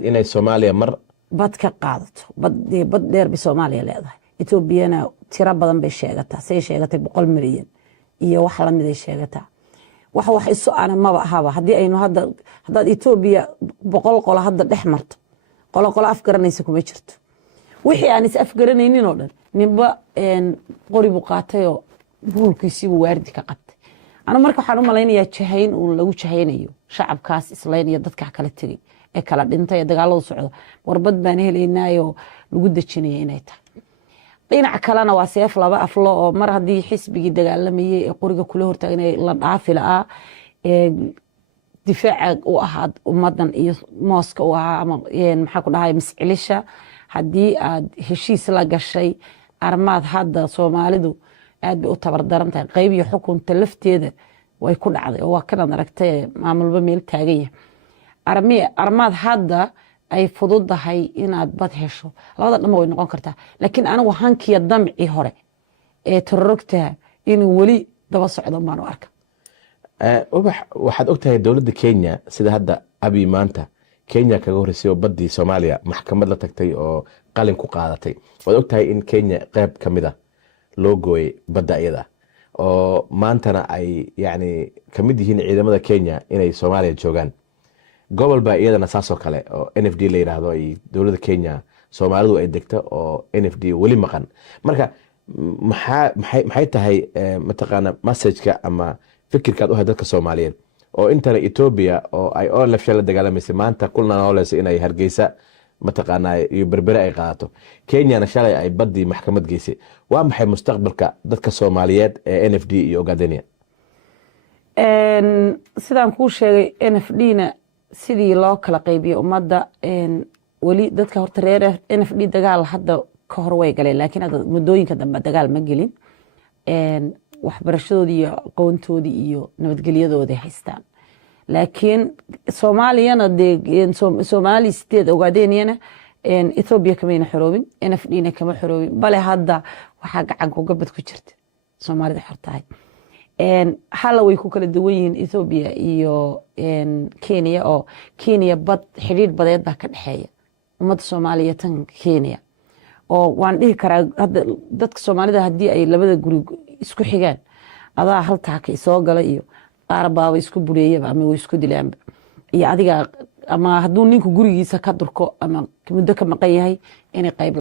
inay Soomaaliya mar bad ka qaadato bad dheer bi Soomaaliya leedahay Ethiopiana tira badan bay sheegataa say sheegatay 100 milyan iyo wax la mid ay sheegataa wax isu ana maba ahaba hadii aynu hadda Ethiopia 100 qolo hadda dhex marto qolo afgaranaysa kuma jirto wixii aan is afgaranaynin oo dhan ninba qori buu qaatay oo buulkiisii buu waardi ka qabtay ana marka waxaan u malaynayaa jahayn uu lagu jahaynayo shacabkaas islayn iyo dadka kala tagay ee kala dhintay dagaalada socdo warbad baan helaynaayo lagu dajinayay inay tahay dhinac kalena waa seef laba aflo oo mar hadii xisbigii dagaalamayay ee qoriga kula hortaagnay la dhaafi laa difaac u ahaad ummadan iyo mooska u ahaa ama maxaa ku dhahay miscilisha hadii aad heshiis la gashay armaad hadda Soomaalidu aad bay u tabardaran tahay qayb iyo xukunta lafteeda way ku dhacday oo waa kana aragtay maamulba meel taagay armaad hadda ay fududahay inaad bad hesho labada dhamo way noqon kartaa laakiin anigu hankiya damci hore ee turugta inuu wali daba socdo maan u arka waxaad ogtahay dawladda Kenya sida hadda abi maanta Kenya kaga horeysay badii Soomaaliya maxkamad la tagtay oo qalin ku qaadatay waad ogtahay in Kenya qayb kamida loo gooyay badda iyada oo maantana ay yani kamid yihiin ciidamada Kenya inay Soomaaliya joogan gobol baa iyadana saasoo kale oo NFD la yiraahdo ay dawladda Kenya Soomaalidu ay degto oo NFD wali maqan marka maxay tahay mataqaana message-ka ama fikirkaad u hay dadka Soomaaliyeed oo intana Ethiopia oo ay oo la fshal dagaalamaysa maanta kulna nooleys inay Hargeysa mataqaana iyo berbera ay qaadato Kenya shalay ay badii maxkamad geysay waa maxay mustaqbalka dadka Soomaaliyeed ee NFD iyo Ogaadenia sidaan ku sheegay NFD-na sidii loo kala qaybiyo ummadda wali dadka horta reer NFD dagaal hadda ka hor way galeen laakiin hadda muddooyinka dambe dagaal ma gelin waxbarashadoodii iyo aqoontoodii iyo nabadgelyadooda haystaan laakiin Soomaaliyana Somali state Ogaadeniana Ethiopia kama xoroobin NFD-na kama xoroobin bale hadda waxa gacan ku gabad ku jirta Soomaalida xortahay hala way ku kala duwan yihiin Ethiopia iyo Kenya oo Kenya bad xiriir badeed baa ka dhaxeeya ummadda Soomaaliya tan Kenya oo waan dhihi karaa hadda dadka Soomaalida hadii ay labada guri isku xigaan adaa haltaa ka soo gala iyo qaar baa isku bureeyay ama way isku dilaan iyo adiga ama haduu ninku gurigiisa ka durko ama muddo ka maqan yahay inay qayb